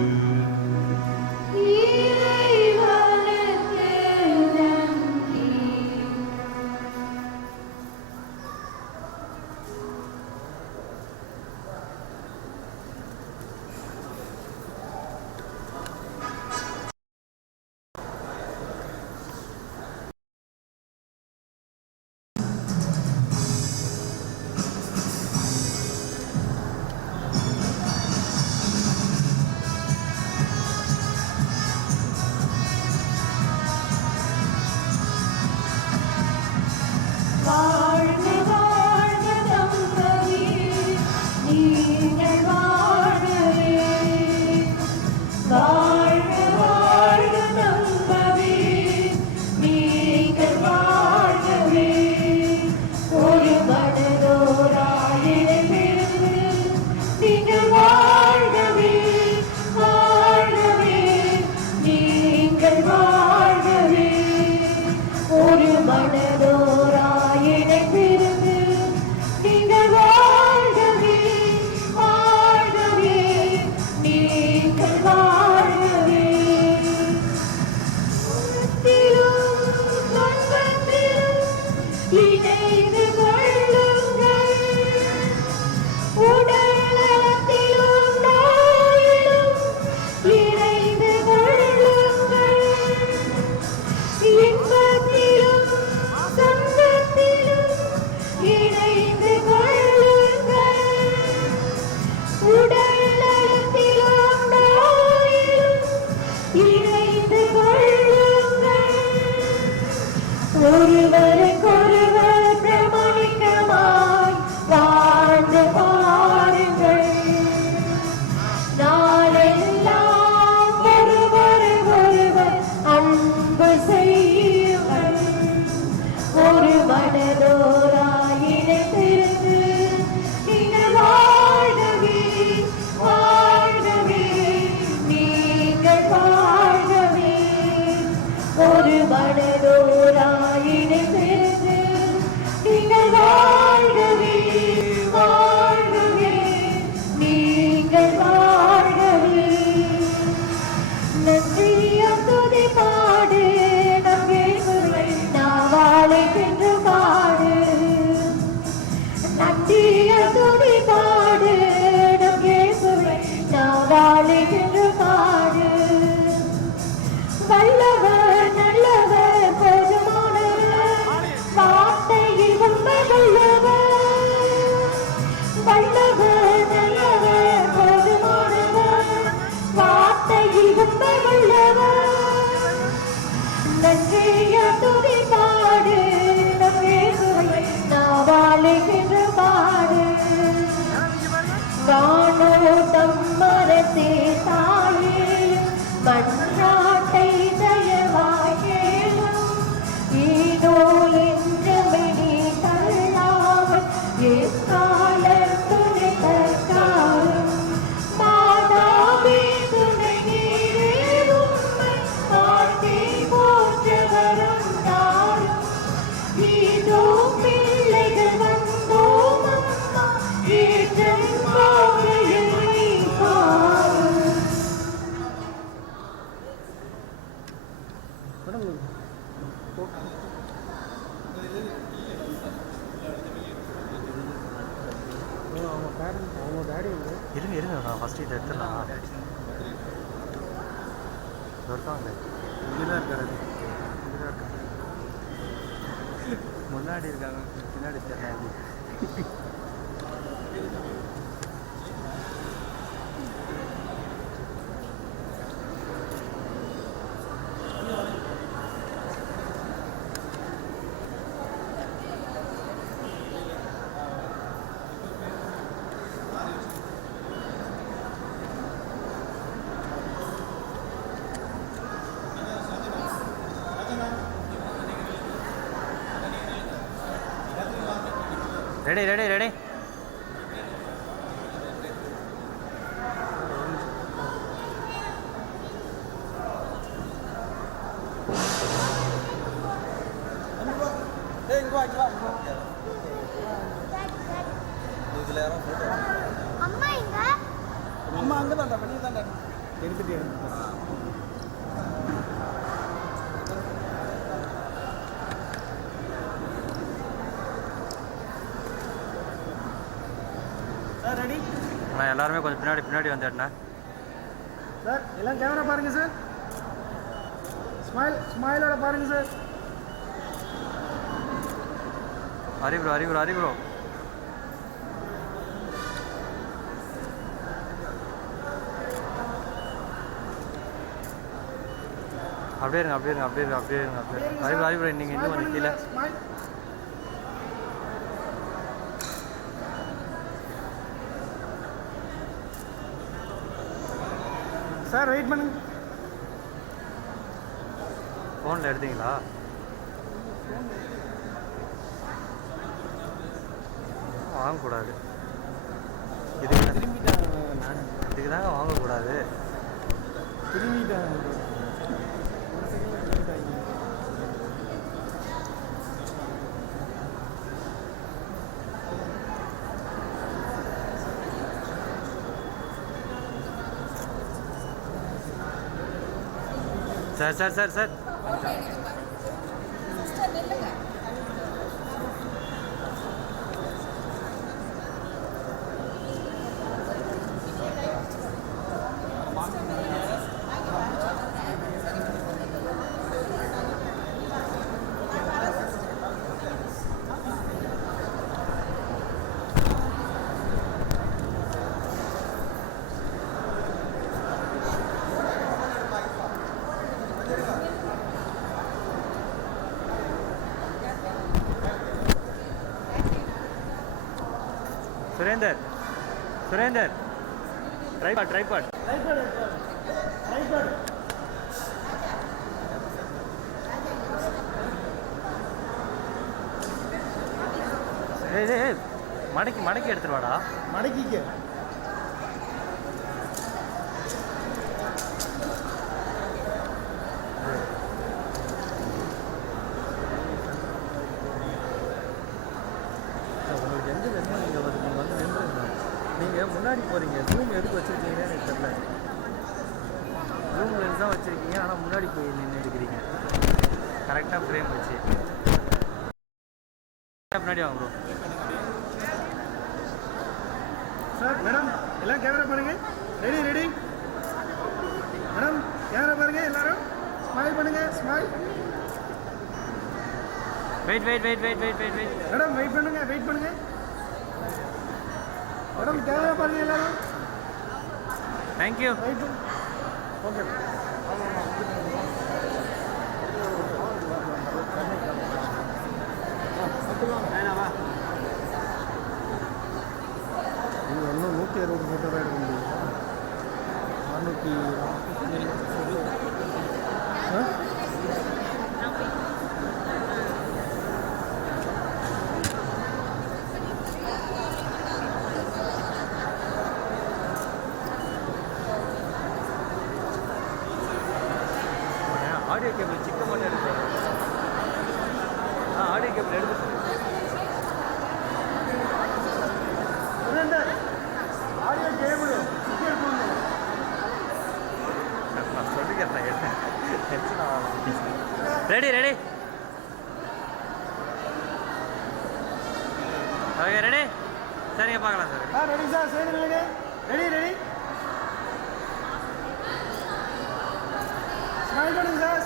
வல்லவர் நல்லவர் இருங்க இருங்க நான் ஃபஸ்ட்டு இதை எடுத்துடலாம் இருக்காங்க இங்கே தான் இருக்காரு இங்கே தான் இருக்காங்க முன்னாடி இருக்காங்க பின்னாடி தெரியல ரெடி ரெடி ரெடி அம்மா அங்கே தான்டா வெளியே தான்டா எடுத்துகிட்டே சார் ரெடி ஆனால் எல்லாருமே கொஞ்சம் பின்னாடி பின்னாடி வந்துடுண்ணா சார் எல்லாம் கேமரா பாருங்கள் சார் ஸ்மைலோட பாருங்கள் sir Hari bro Hari bro Hari bro அப்படியே இருங்க அப்படியே இருங்க அப்படியே இருங்க அப்படியே இருங்க அப்படியே ஹரி ப்ரோ ஹரி ப்ரோ நீங்கள் இன்னும் கொஞ்சம் கீழே சார் வெயிட் பண்ணுங்க ஃபோனில் எடுத்தீங்களா வாங்கக்கூடாது இதுக்கு தாங்க வாங்கக்கூடாது sir sir sir sir Surender tripod மடக்கி எடுத்துட்டு வாடா மடக்கிக்க உங்களுக்கு எந்த வேணுமோ நீங்கள் வந்து நின்றுங்க நீங்கள் முன்னாடி போகிறீங்க ரூம் எதுக்கு வச்சுருக்கீங்கன்னு எனக்கு தெரியல ரூம் தான் வச்சுருக்கீங்க ஆனால் முன்னாடி போய் நின்று எடுக்கிறீங்க கரெக்டாக ஃப்ரேம் வச்சு முன்னாடி வாங்க ப்ரோ சார் மேடம் எல்லாம் கேமரா பாருங்க ரெடி ரெடி மேடம் கேமரா பாருங்க எல்லாரும் ஸ்மைல் பண்ணுங்க ஸ்மைல் வெயிட் மேடம் வெயிட் பண்ணுங்க மேடம் கேமரா பாருங்க எல்லாரும் தேங்க்யூ வெயிட் ஓகே இது ஒன்றும் 160 ஃபோட்டோ தான் எடுக்க முடியும் 400 ஆடியோ கேபிள் சிக்க மட்டும் எடுத்து ஆடியோ கேபிள் எடுத்து ஆடியோ கேபிள் நான் சொல்லிக்கிறேன் என்ன டென்ஷன் ஆகலாம் ரெடி ரெடி ஓகே ரெடி சரிங்க பார்க்கலாம் சார் ரெடி சார் சைடு நில்லுங்க ரெடி ரெடி ஸ்மைல் பண்ணுங்க சார்